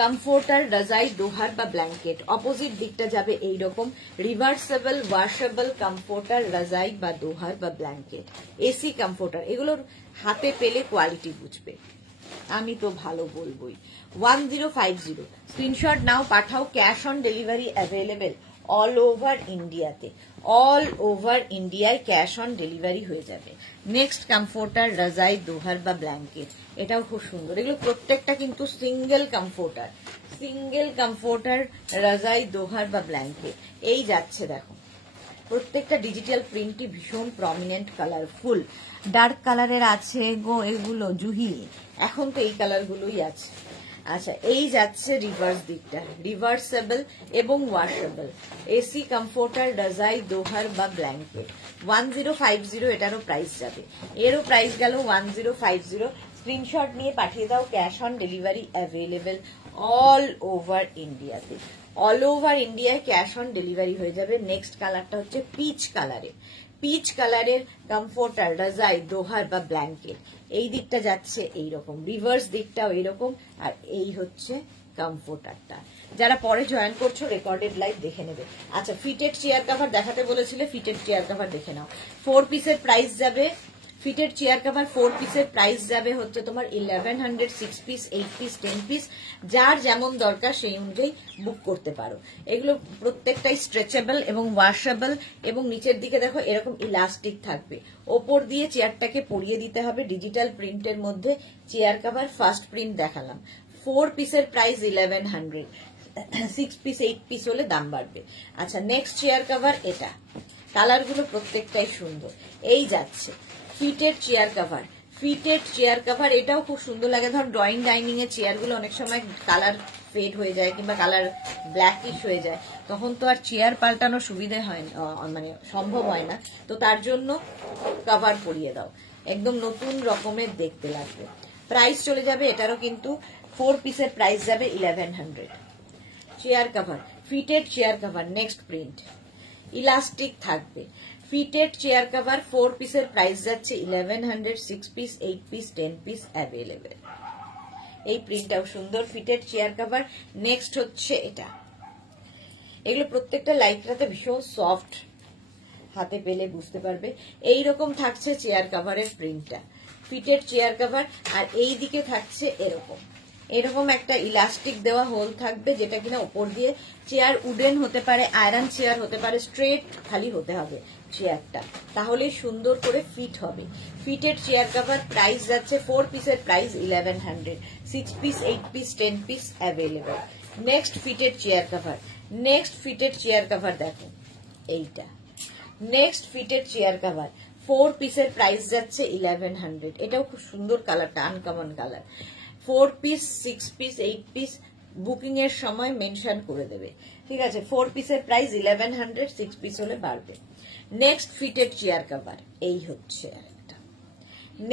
কমফোর্টার, রাজাই, দোহার বা ব্ল্যাঙ্কেট। অপোজিট দিকটা যাবে এইরকম, রিভার্সেবল, ওয়াশেবল কমফোর্টার, রাজাই বা দোহার বা ব্ল্যাঙ্কেট, এসি কমফোর্টার। এগুলোর হাতে পেলে কোয়ালিটি বুঝবে, আমি তো ভালো বলবোই। 1050। স্ক্রিনশট নাও, পাঠাও, cash on delivery available all over ইন্ডিয়াতে, অল ওভার ইন্ডিয়ায় ক্যাশ অন ডেলিভারি হয়ে যাবে। নেক্সট কমফোর্টার, রাজাই, দোহার বা ব্ল্যাঙ্কেট, এটাও খুব সুন্দর। এগুলো প্রত্যেকটা কিন্তু সিঙ্গেল কমফোর্টার, রাজাই, দোহার বা ব্ল্যাঙ্কেট, এই যাচ্ছে। দেখো প্রত্যেকটা ডিজিটাল প্রিন্টই ভীষণ প্রমিনেন্ট, কালারফুল। ডার্ক কালারের আছে গো এগুলো, জুহি, এখন তো এই কালারগুলোই আছে। আচ্ছা, এই যাচ্ছে রিভার্স দিকটা, রিভার্সেবল এবং ওয়াশেবল, এসি কমফোর্টার, রাজাই, দোহার বা ব্ল্যাঙ্কেট। 1050 এটারও প্রাইস যাবে, এরও প্রাইস গেল 1050। স্ক্রিনশট নিয়ে পাঠিয়ে দাও, cash on delivery available all over ইন্ডিয়াতে, অল ওভার ইন্ডিয়ায় ক্যাশ অন ডেলিভারি হয়ে যাবে। নেক্সট কালারটা হচ্ছে পিচ কালারের কমফোর্টার, রাজাই, দোহার বা ব্ল্যাঙ্কেট। এই দিকটা যাচ্ছে এইরকম, রিভার্স দিকটাও এইরকম, আর এই হচ্ছে কমফোর্টারটা। যারা পরে জয়েন করছো রেকর্ডেড লাইভ দেখে নেবে। আচ্ছা, ফিটেড চেয়ার কভার দেখাতে বলেছিলে, ফিটেড চেয়ার কভার দেখে নাও। 4 পিসের প্রাইস যাবে, ফিটেড চেয়ার কভার 4 পিসের প্রাইস যাবে হচ্ছে তোমার 1100, 6 পিস, 8 পিস, 10 পিস, যার যেমন দরকার সেই অনুযায়ী বুক করতে পারো। এগুলো প্রত্যেকটাই স্ট্রেচেবল এবং ওয়াশেবল, এবং নিচের দিকে দেখো এরকম ইলাস্টিক থাকবে, ওপর দিয়ে চেয়ারটাকে পরিয়ে দিতে হবে। ডিজিটাল প্রিন্টের মধ্যে চেয়ার কভার ফার্স্ট প্রিন্ট দেখালাম। 4 পিসের প্রাইস 1100, 6 পিস, 8 পিস হলে দাম বাড়বে। আচ্ছা, নেক্সট চেয়ার কভার, এটা কালারগুলো প্রত্যেকটাই সুন্দর। এই যাচ্ছে fitted chair cover, fitted chair cover, এটাও খুব সুন্দর লাগে। ধর ড্রয়িং ডাইনিং এর চেয়ার গুলো অনেক সময় কালার ফেড হয়ে যায় কিংবা কালার ব্ল্যাকিশ হয়ে যায়, তখন তো আর চেয়ার পাল্টানোর সুবিধা হয় না, মানে সম্ভব হয় না। তো তার জন্য কভার পরিয়ে দাও, একদম নতুন রকমের দেখতে লাগবে। প্রাইস চলে যাবে এটারও কিন্তু 4 পিসের প্রাইস যাবে 1100। Chair cover, fitted chair cover, next print, elastic থাকবে। ফিটেড চেয়ার কভার 4 পিসের প্রাইস যাচ্ছে 1100, 6 পিস, 8 পিস, 10 পিস অ্যাভেলেবেল। এই প্রিন্টটাও সুন্দর, ফিটেড চেয়ার কভার। নেক্সট হচ্ছে এটা, এগুলো প্রত্যেকটা লাইকটাতে ভীষণ সফট, হাতে পেলে বুঝতে পারবে। এইরকম থাকছে চেয়ার কভারের প্রিন্টটা, ফিটেড চেয়ার কভার। আর এই দিকে থাকছে এরকম একটা ইলাস্টিক দেওয়া হোল থাকবে, যেটা কিনা উপর দিয়ে চেয়ার উডেন হতে পারে, আয়রন চেয়ার হতে পারে, স্ট্রেট খালি হতে হবে চেয়ারটা, তাহলে সুন্দর করে ফিট হবে। ফিটেড চেয়ার কভার প্রাইস যাচ্ছে 4 পিসের price 1100, 6 piece, 8 piece, 10 piece available. Next fitted chair cover, next fitted chair cover দেখো এইটা, নেক্সট ফিটেড চেয়ার কভার 4 পিসের প্রাইস যাচ্ছে 1100। এটাও খুব সুন্দর কালারটা, uncommon colour. 4 piece, 6 piece, 8 piece booking এর সময় মেনশন করে দেবে, ঠিক আছে। 4 পিসের প্রাইস 1100, 6 পিস হলে বাড়বে। নেক্সট ফিটেড চেয়ার কভার, এই হচ্ছে একটা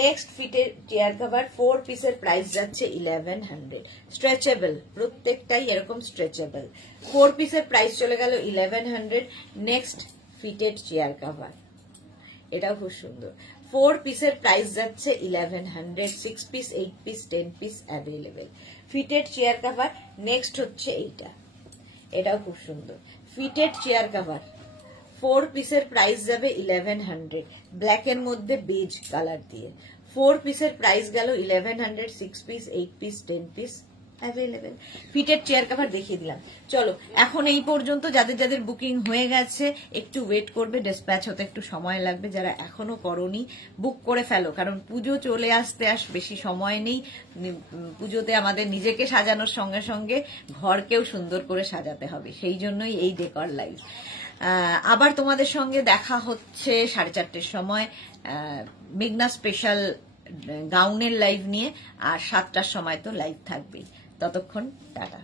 নেক্সট ফিটেড চেয়ার কভার, 4 পিসের প্রাইস যাচ্ছে 1100। স্ট্রেচেবল, প্রত্যেকটাই এরকম স্ট্রেচেবল। 4 পিসের প্রাইস চলে গেল 1100। নেক্সট ফিটেড চেয়ার কভার, এটাও খুব সুন্দর। 4 পিসের প্রাইস যাচ্ছে 1100, 6 piece, 8 piece, 10 piece available. Fitted chair cover. Next হচ্ছে এইটা, এটাও খুব সুন্দর, ফিটেড চেয়ার কভার। 4 পিসের প্রাইস যাবে 1100, ব্ল্যাক এর মধ্যে বেজ কালার দিয়ে। 4 পিসের প্রাইস গেল 1100, 6 piece, 8 piece, 10 piece available. Fitted chair cover দেখিয়ে দিলাম। চলো এখন এই পর্যন্ত, যাদের যাদের বুকিং হয়ে গেছে একটু ওয়েট করবে, ডিসপ্যাচ হতে একটু সময় লাগবে। যারা এখনো করোনি বুক করে ফেলো, কারণ পুজো চলে আসতে বেশি সময় নেই। পুজোতে আমাদের নিজেকে সাজানোর সঙ্গে সঙ্গে ঘরকেও সুন্দর করে সাজাতে হবে, সেই জন্যই এই ডেকর লাইভ। আবার তোমাদের সঙ্গে দেখা হচ্ছে 4:30 সময় মেঘনা স্পেশাল গাউনের লাইভ নিয়ে, আর 7টার সময় তো লাইভ থাকবেই। ততক্ষণ টাটা।